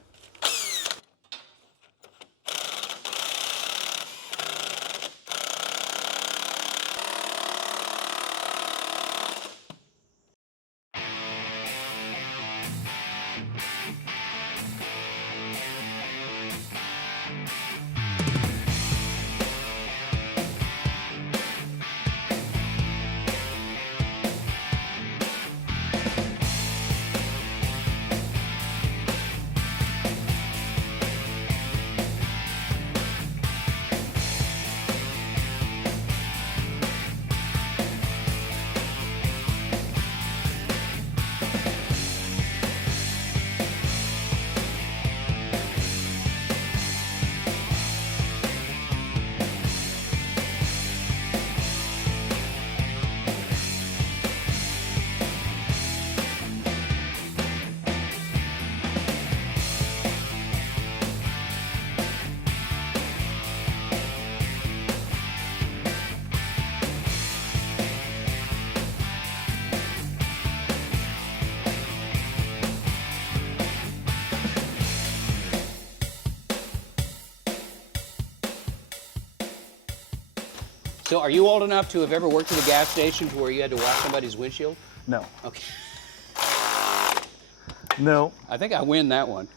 So are you old enough to have ever worked at a gas station where you had to wash somebody's windshield? No. Okay. No. I think I win that one.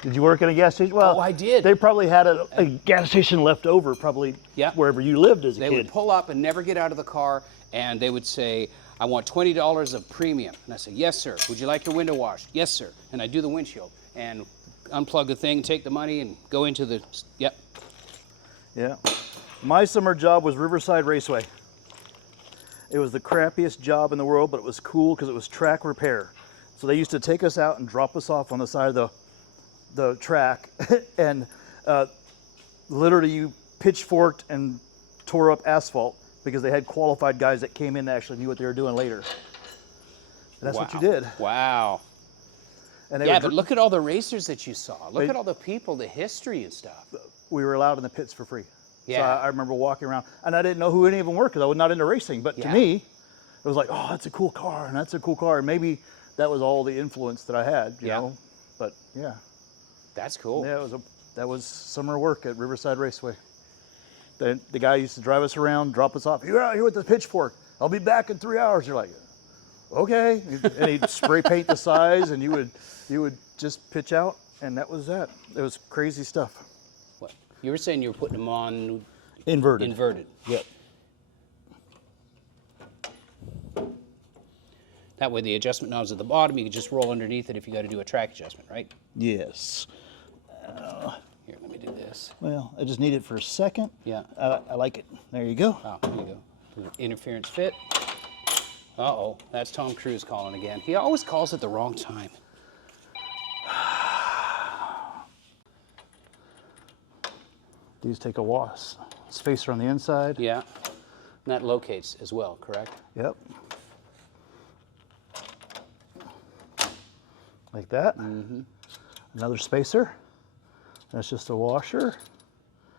Did you work at a gas station? Well, I did. They probably had a gas station left over, probably wherever you lived as a kid. They would pull up and never get out of the car, and they would say, I want $20 of premium. And I say, yes, sir. Would you like your window washed? Yes, sir. And I do the windshield and unplug the thing, take the money, and go into the, yep. Yeah. My summer job was Riverside Raceway. It was the crappiest job in the world, but it was cool because it was track repair. So they used to take us out and drop us off on the side of the track, and literally you pitchforked and tore up asphalt because they had qualified guys that came in that actually knew what they were doing later. And that's what you did. Wow. And yeah, but look at all the racers that you saw. Look at all the people, the history and stuff. We were allowed in the pits for free. Yeah. So I remember walking around, and I didn't know who any of them were because I was not into racing. But to me, it was like, oh, that's a cool car, and that's a cool car. And maybe that was all the influence that I had, you know. But yeah. That's cool. Yeah, that was summer work at Riverside Raceway. The guy used to drive us around, drop us off. You're out here with the pitchfork. I'll be back in 3 hours. You're like, okay. And he'd spray paint the sides, and you would just pitch out, and that was that. It was crazy stuff. What? You were saying you were putting them on inverted. Inverted. Yep. That way the adjustment knob's at the bottom. You can just roll underneath it if you got to do a track adjustment, right? Yes. Here, let me do this. Well, I just need it for a second. Yeah. I like it. There you go. Oh, there you go. Interference fit. Uh-oh, that's Tom Cruise calling again. He always calls at the wrong time. These take a wash. Spacer on the inside. Yeah. And that locates as well, correct? Yep. Like that. Mm-hmm. Another spacer. That's just a washer.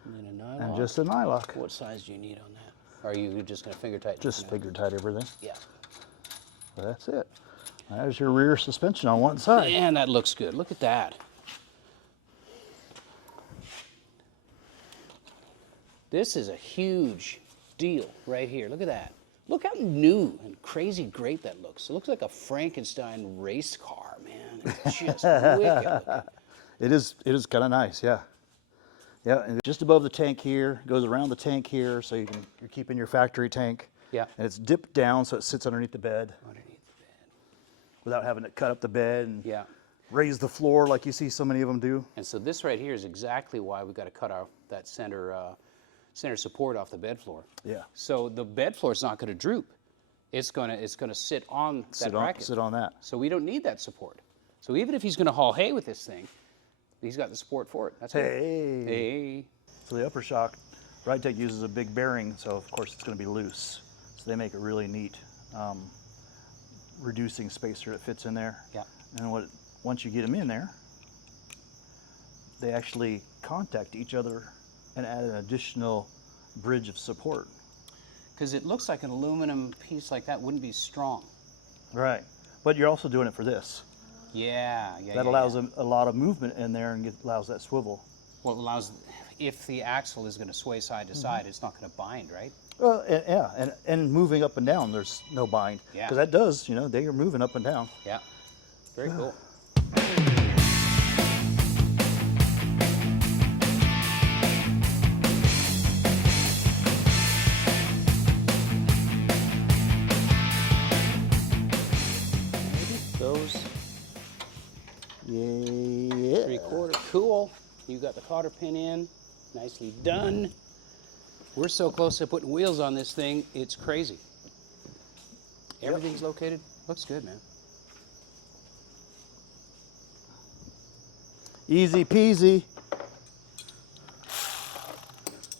And then a nylock. And just a nylock. What size do you need on that? Or are you just going to finger tighten? Just finger tight everything. Yeah. Well, that's it. There's your rear suspension on one side. And that looks good. Look at that. This is a huge deal right here. Look at that. Look how new and crazy great that looks. It looks like a Frankenstein race car, man. It's just wicked looking. It is kind of nice, yeah. Yeah, and just above the tank here, goes around the tank here, so you're keeping your factory tank. Yeah. And it's dipped down so it sits underneath the bed. Underneath the bed. Without having to cut up the bed and Yeah. raise the floor like you see so many of them do. And so this right here is exactly why we got to cut that center support off the bed floor. Yeah. So the bed floor is not going to droop. It's going to sit on that bracket. Sit on that. So we don't need that support. So even if he's going to haul hay with this thing, he's got the support for it. That's Hey. Hey. So the upper shock, Ridetech uses a big bearing, so of course it's going to be loose. So they make it really neat, reducing spacer that fits in there. Yeah. And once you get them in there, they actually contact each other and add an additional bridge of support. Because it looks like an aluminum piece like that wouldn't be strong. Right. But you're also doing it for this. Yeah. That allows a lot of movement in there and allows that swivel. Well, it allows, if the axle is going to sway side to side, it's not going to bind, right? Well, and moving up and down, there's no bind. Yeah. Because that does, they are moving up and down. Yeah. Very cool. Those. Yeah. 3/4, cool. You got the cotter pin in, nicely done. We're so close to putting wheels on this thing, it's crazy. Everything's located, looks good, man. Easy peasy.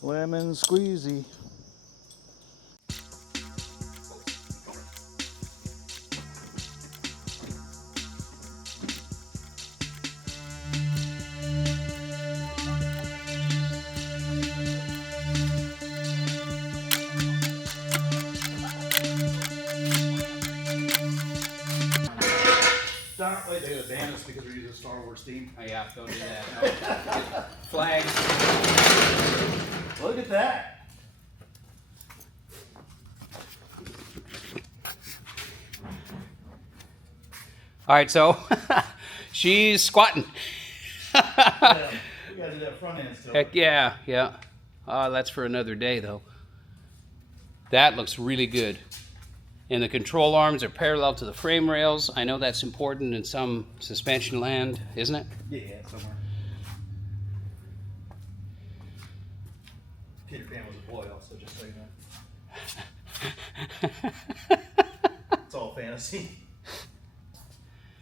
Lemon squeezy. Don't play the band because we're using Star Wars theme. Oh yeah, don't do that. No. Flags. Look at that. All right, so she's squatting. Yeah, we gotta do that front end still. Heck yeah, yeah. That's for another day, though. That looks really good. And the control arms are parallel to the frame rails. I know that's important in some suspension land, isn't it? Yeah, somewhere. Peter Pan was a boy also, just so you know. It's all fantasy.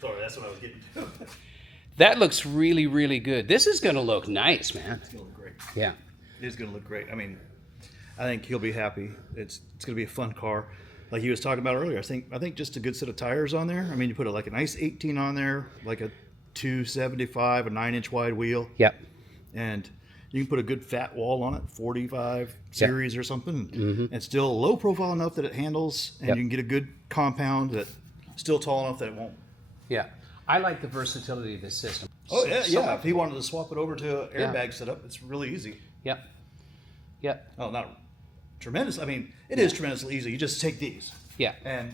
Sorry, that's what I was getting to. That looks really, really good. This is going to look nice, man. It's gonna look great. Yeah. It is gonna look great. I mean, I think he'll be happy. It's gonna be a fun car. Like he was talking about earlier, I think just a good set of tires on there. I mean, you put like a nice 18 on there, like a 275, a 9-inch wide wheel. Yep. And you can put a good fat wall on it, 45 series or something. Mm-hmm. And still low profile enough that it handles, and you can get a good compound that's still tall enough that it won't. Yeah. I like the versatility of this system. Oh, yeah. If he wanted to swap it over to an airbag setup, it's really easy. Yep. Yep. Oh, not tremendous. I mean, it is tremendously easy. You just take these. Yeah. And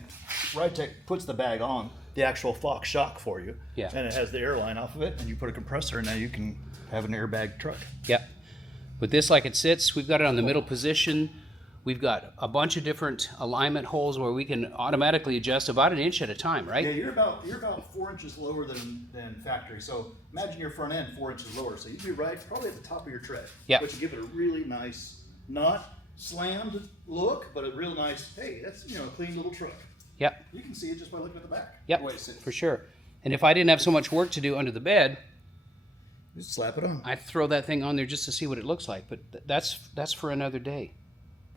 Ridetech puts the bag on the actual Fox shock for you. Yeah. And it has the airline off of it, and you put a compressor, and now you can have an airbag truck. Yep. With this like it sits, we've got it on the middle position. We've got a bunch of different alignment holes where we can automatically adjust about an inch at a time, right? Yeah, you're about 4 inches lower than factory. So imagine your front end 4 inches lower. So you'd be right probably at the top of your tread. Yeah. But you give it a really nice, not slammed look, but a real nice, hey, that's a clean little truck. Yep. You can see it just by looking at the back. Yep. The way it sits. For sure. And if I didn't have so much work to do under the bed, Just slap it on. I'd throw that thing on there just to see what it looks like. But that's for another day.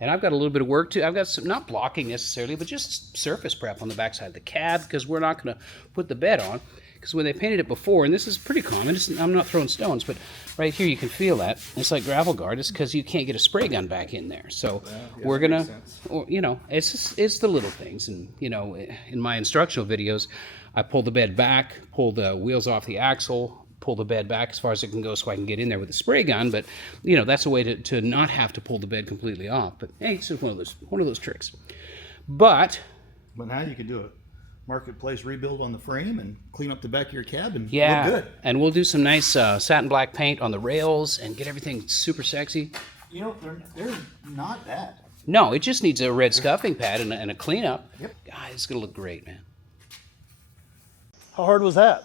And I've got a little bit of work too. I've got some, not blocking necessarily, but just surface prep on the backside of the cab, because we're not going to put the bed on. Because when they painted it before, and this is pretty common, I'm not throwing stones, but right here you can feel that. It's like gravel guard. It's because you can't get a spray gun back in there. So we're going to, it's the little things. And, in my instructional videos, I pull the bed back, pull the wheels off the axle, pull the bed back as far as it can go so I can get in there with a spray gun. But, that's a way to not have to pull the bed completely off. But, hey, it's just one of those tricks. But now you can do a marketplace rebuild on the frame and clean up the back of your cab and yeah, look good. And we'll do some nice satin black paint on the rails and get everything super sexy. They're not bad. No, it just needs a red scuffing pad and a cleanup. Yep. God, it's going to look great, man. How hard was that?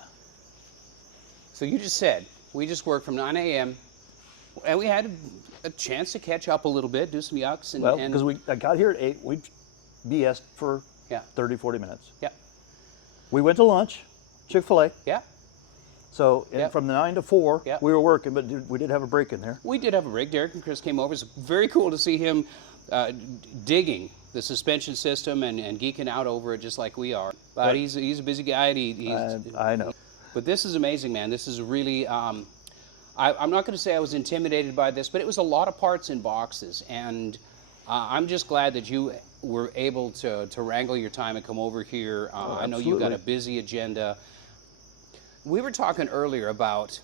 So you just said, we just worked from 9 a.m. and we had a chance to catch up a little bit, do some yucks. Well, because I got here at 8, we BS'd for 30, 40 minutes. Yeah. We went to lunch, Chick-fil-A. Yeah. So from the 9 to 4, we were working, but we did have a break in there. We did have a break. Derek and Chris came over. It's very cool to see him digging the suspension system and geeking out over it just like we are. But he's a busy guy. And I know. But this is amazing, man. This is really, I'm not going to say I was intimidated by this, but it was a lot of parts in boxes. And I'm just glad that you were able to wrangle your time and come over here. I know you've got a busy agenda. We were talking earlier about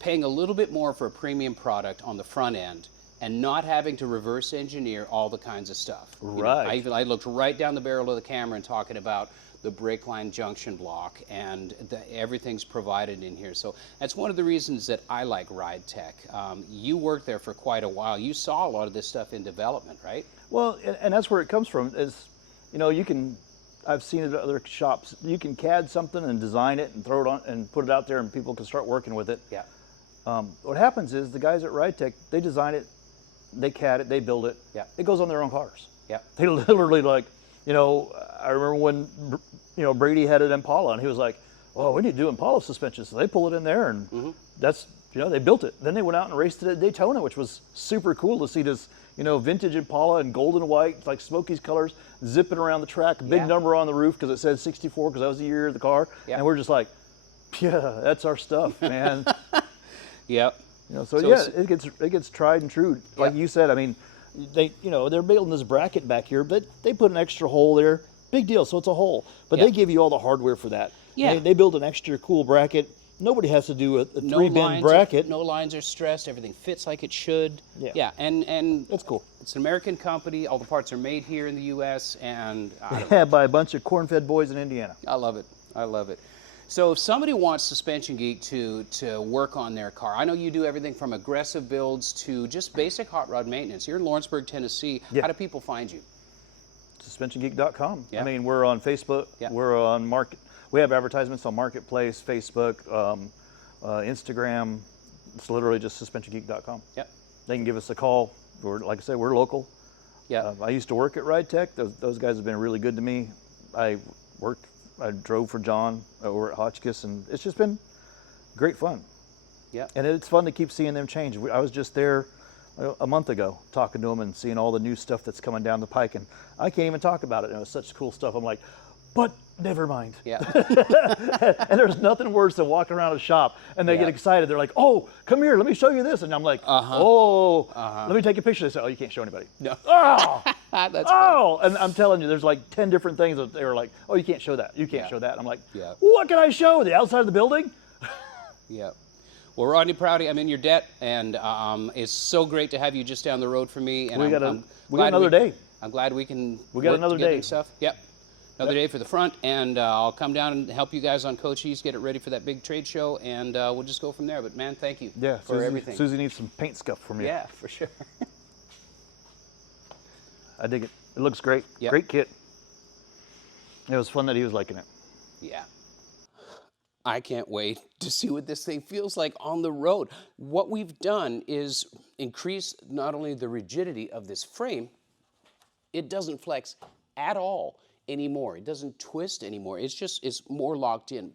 paying a little bit more for a premium product on the front end and not having to reverse engineer all the kinds of stuff. Right. I looked right down the barrel of the camera and talking about the brake line junction block, and everything's provided in here. So that's one of the reasons that I like Ridetech. You worked there for quite a while. You saw a lot of this stuff in development, right? Well, and that's where it comes from is, I've seen it at other shops. You can CAD something and design it and throw it on and put it out there and people can start working with it. Yeah. What happens is the guys at Ridetech, they design it, they CAD it, they build it. Yeah. It goes on their own cars. Yeah. They literally I remember when, Brady had an Impala and he was like, oh, we need to do Impala suspension. So they pull it in there and that's, they built it. Then they went out and raced it at Daytona, which was super cool to see this, vintage Impala in gold and white, like Smokies colors, zipping around the track, big number on the roof because it said 64 because that was the year of the car. Yeah. And we're just like, yeah, that's our stuff, man. Yep. It gets tried and true. Like you said, I mean, they're building this bracket back here, but they put an extra hole there. Big deal, so it's a hole. But they give you all the hardware for that. Yeah. They build an extra cool bracket. Nobody has to do a 3-bin bracket. No lines are stressed. Everything fits like it should. Yeah. And that's cool. It's an American company. All the parts are made here in the U.S. and by a bunch of corn-fed boys in Indiana. I love it. I love it. So if somebody wants Suspension Geek to work on their car, I know you do everything from aggressive builds to just basic hot rod maintenance. You're in Lawrenceburg, Tennessee. Yeah. How do people find you? SuspensionGeek.com. Yeah. I mean, we're on Facebook. Yeah. We're on We have advertisements on Marketplace, Facebook, Instagram. It's literally just SuspensionGeek.com. Yep. They can give us a call. Like I said, we're local. Yeah. I used to work at Ridetech. Those guys have been really good to me. I drove for John over at Hotchkiss, and it's just been great fun. Yeah. And it's fun to keep seeing them change. I was just there a month ago talking to them and seeing all the new stuff that's coming down the pike, and I can't even talk about it. And it was such cool stuff. I'm like, but never mind. Yeah. And there's nothing worse than walking around a shop and they get excited. They're like, oh, come here, let me show you this. And I'm like, let me take a picture. They say, oh, you can't show anybody. No. Oh, That's oh. And I'm telling you, there's like 10 different things that they were like, oh, you can't show that. You can't show that. And I'm like, what can I show? The outside of the building? Yeah. Well, Rodney Prouty, I'm in your debt, and it's so great to have you just down the road from me. And we got another day. I'm glad we can We got another day. And stuff. Yep. Another day for the front, and I'll come down and help you guys on Cochise, get it ready for that big trade show, and we'll just go from there. But man, thank you for everything. Susie needs some paint scuff from you. Yeah, for sure. I dig it. It looks great. Yep. Great kit. It was fun that he was liking it. Yeah. I can't wait to see what this thing feels like on the road. What we've done is increase not only the rigidity of this frame, it doesn't flex at all anymore. It doesn't twist anymore. It's more locked in.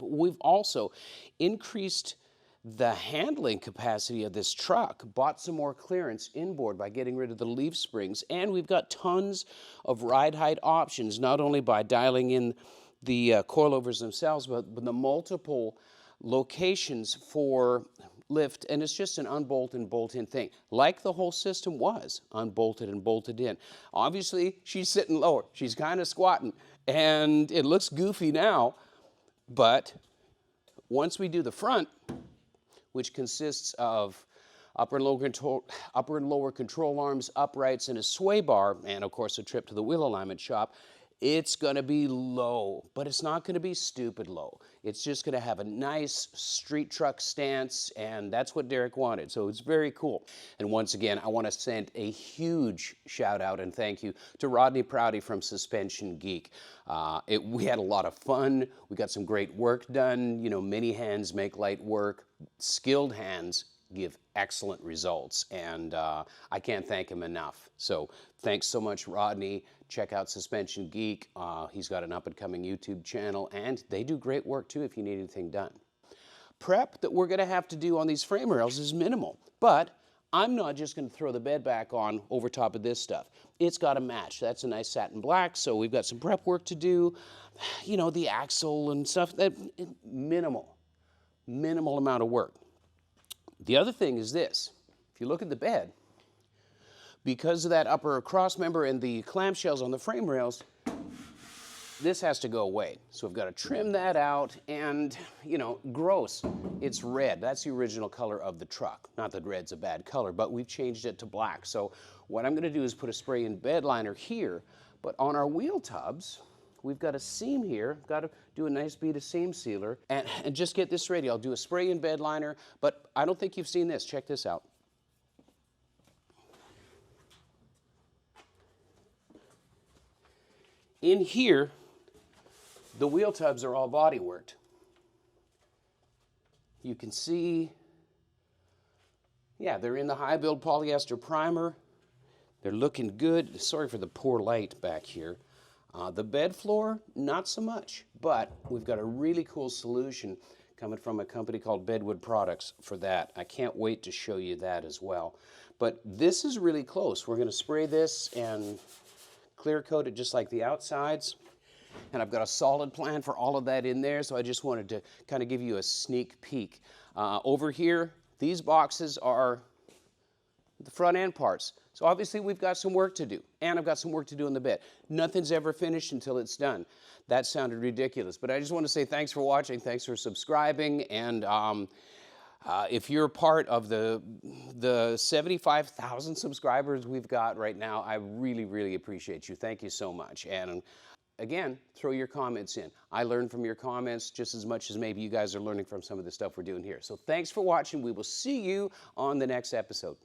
We've also increased the handling capacity of this truck, bought some more clearance inboard by getting rid of the leaf springs, and we've got tons of ride height options, not only by dialing in the coilovers themselves, but the multiple locations for lift, and it's just an unbolt and bolt in thing, like the whole system was unbolted and bolted in. Obviously, she's sitting lower. She's kind of squatting, and it looks goofy now, but once we do the front, which consists of upper and lower control arms, uprights, and a sway bar, and of course a trip to the wheel alignment shop, it's going to be low, but it's not going to be stupid low. It's just going to have a nice street truck stance, and that's what Derek wanted, so it's very cool. And once again, I want to send a huge shout out and thank you to Rodney Prouty from Suspension Geek. We had a lot of fun. We got some great work done. You know, many hands make light work. Skilled hands give excellent results, and I can't thank him enough. So thanks so much, Rodney. Check out Suspension Geek. He's got an up-and-coming YouTube channel, and they do great work too if you need anything done. Prep that we're going to have to do on these frame rails is minimal, but I'm not just going to throw the bed back on over top of this stuff. It's got to match. That's a nice satin black, so we've got some prep work to do. You know, the axle and stuff. Minimal amount of work. The other thing is this. If you look at the bed, because of that upper cross member and the clamshells on the frame rails, this has to go away. So we've got to trim that out, and, you know, gross. It's red. That's the original color of the truck. Not that red's a bad color, but we've changed it to black. So what I'm going to do is put a spray-in bed liner here, but on our wheel tubs, we've got a seam here. Got to do a nice bead of seam sealer, and just get this ready. I'll do a spray-in bed liner, but I don't think you've seen this. Check this out. In here, the wheel tubs are all body worked. You can see, yeah, they're in the high build polyester primer. They're looking good. Sorry for the poor light back here. The bed floor, not so much, but we've got a really cool solution coming from a company called Bedwood Products for that. I can't wait to show you that as well. But this is really close. We're going to spray this and clear coat it just like the outsides. And I've got a solid plan for all of that in there, so I just wanted to kind of give you a sneak peek. Over here, these boxes are the front end parts. So obviously we've got some work to do, and I've got some work to do in the bed. Nothing's ever finished until it's done. That sounded ridiculous, but I just want to say thanks for watching, thanks for subscribing, and if you're part of the 75,000 subscribers we've got right now, I really, really appreciate you. Thank you so much. And again, throw your comments in. I learn from your comments just as much as maybe you guys are learning from some of the stuff we're doing here. So thanks for watching. We will see you on the next episode.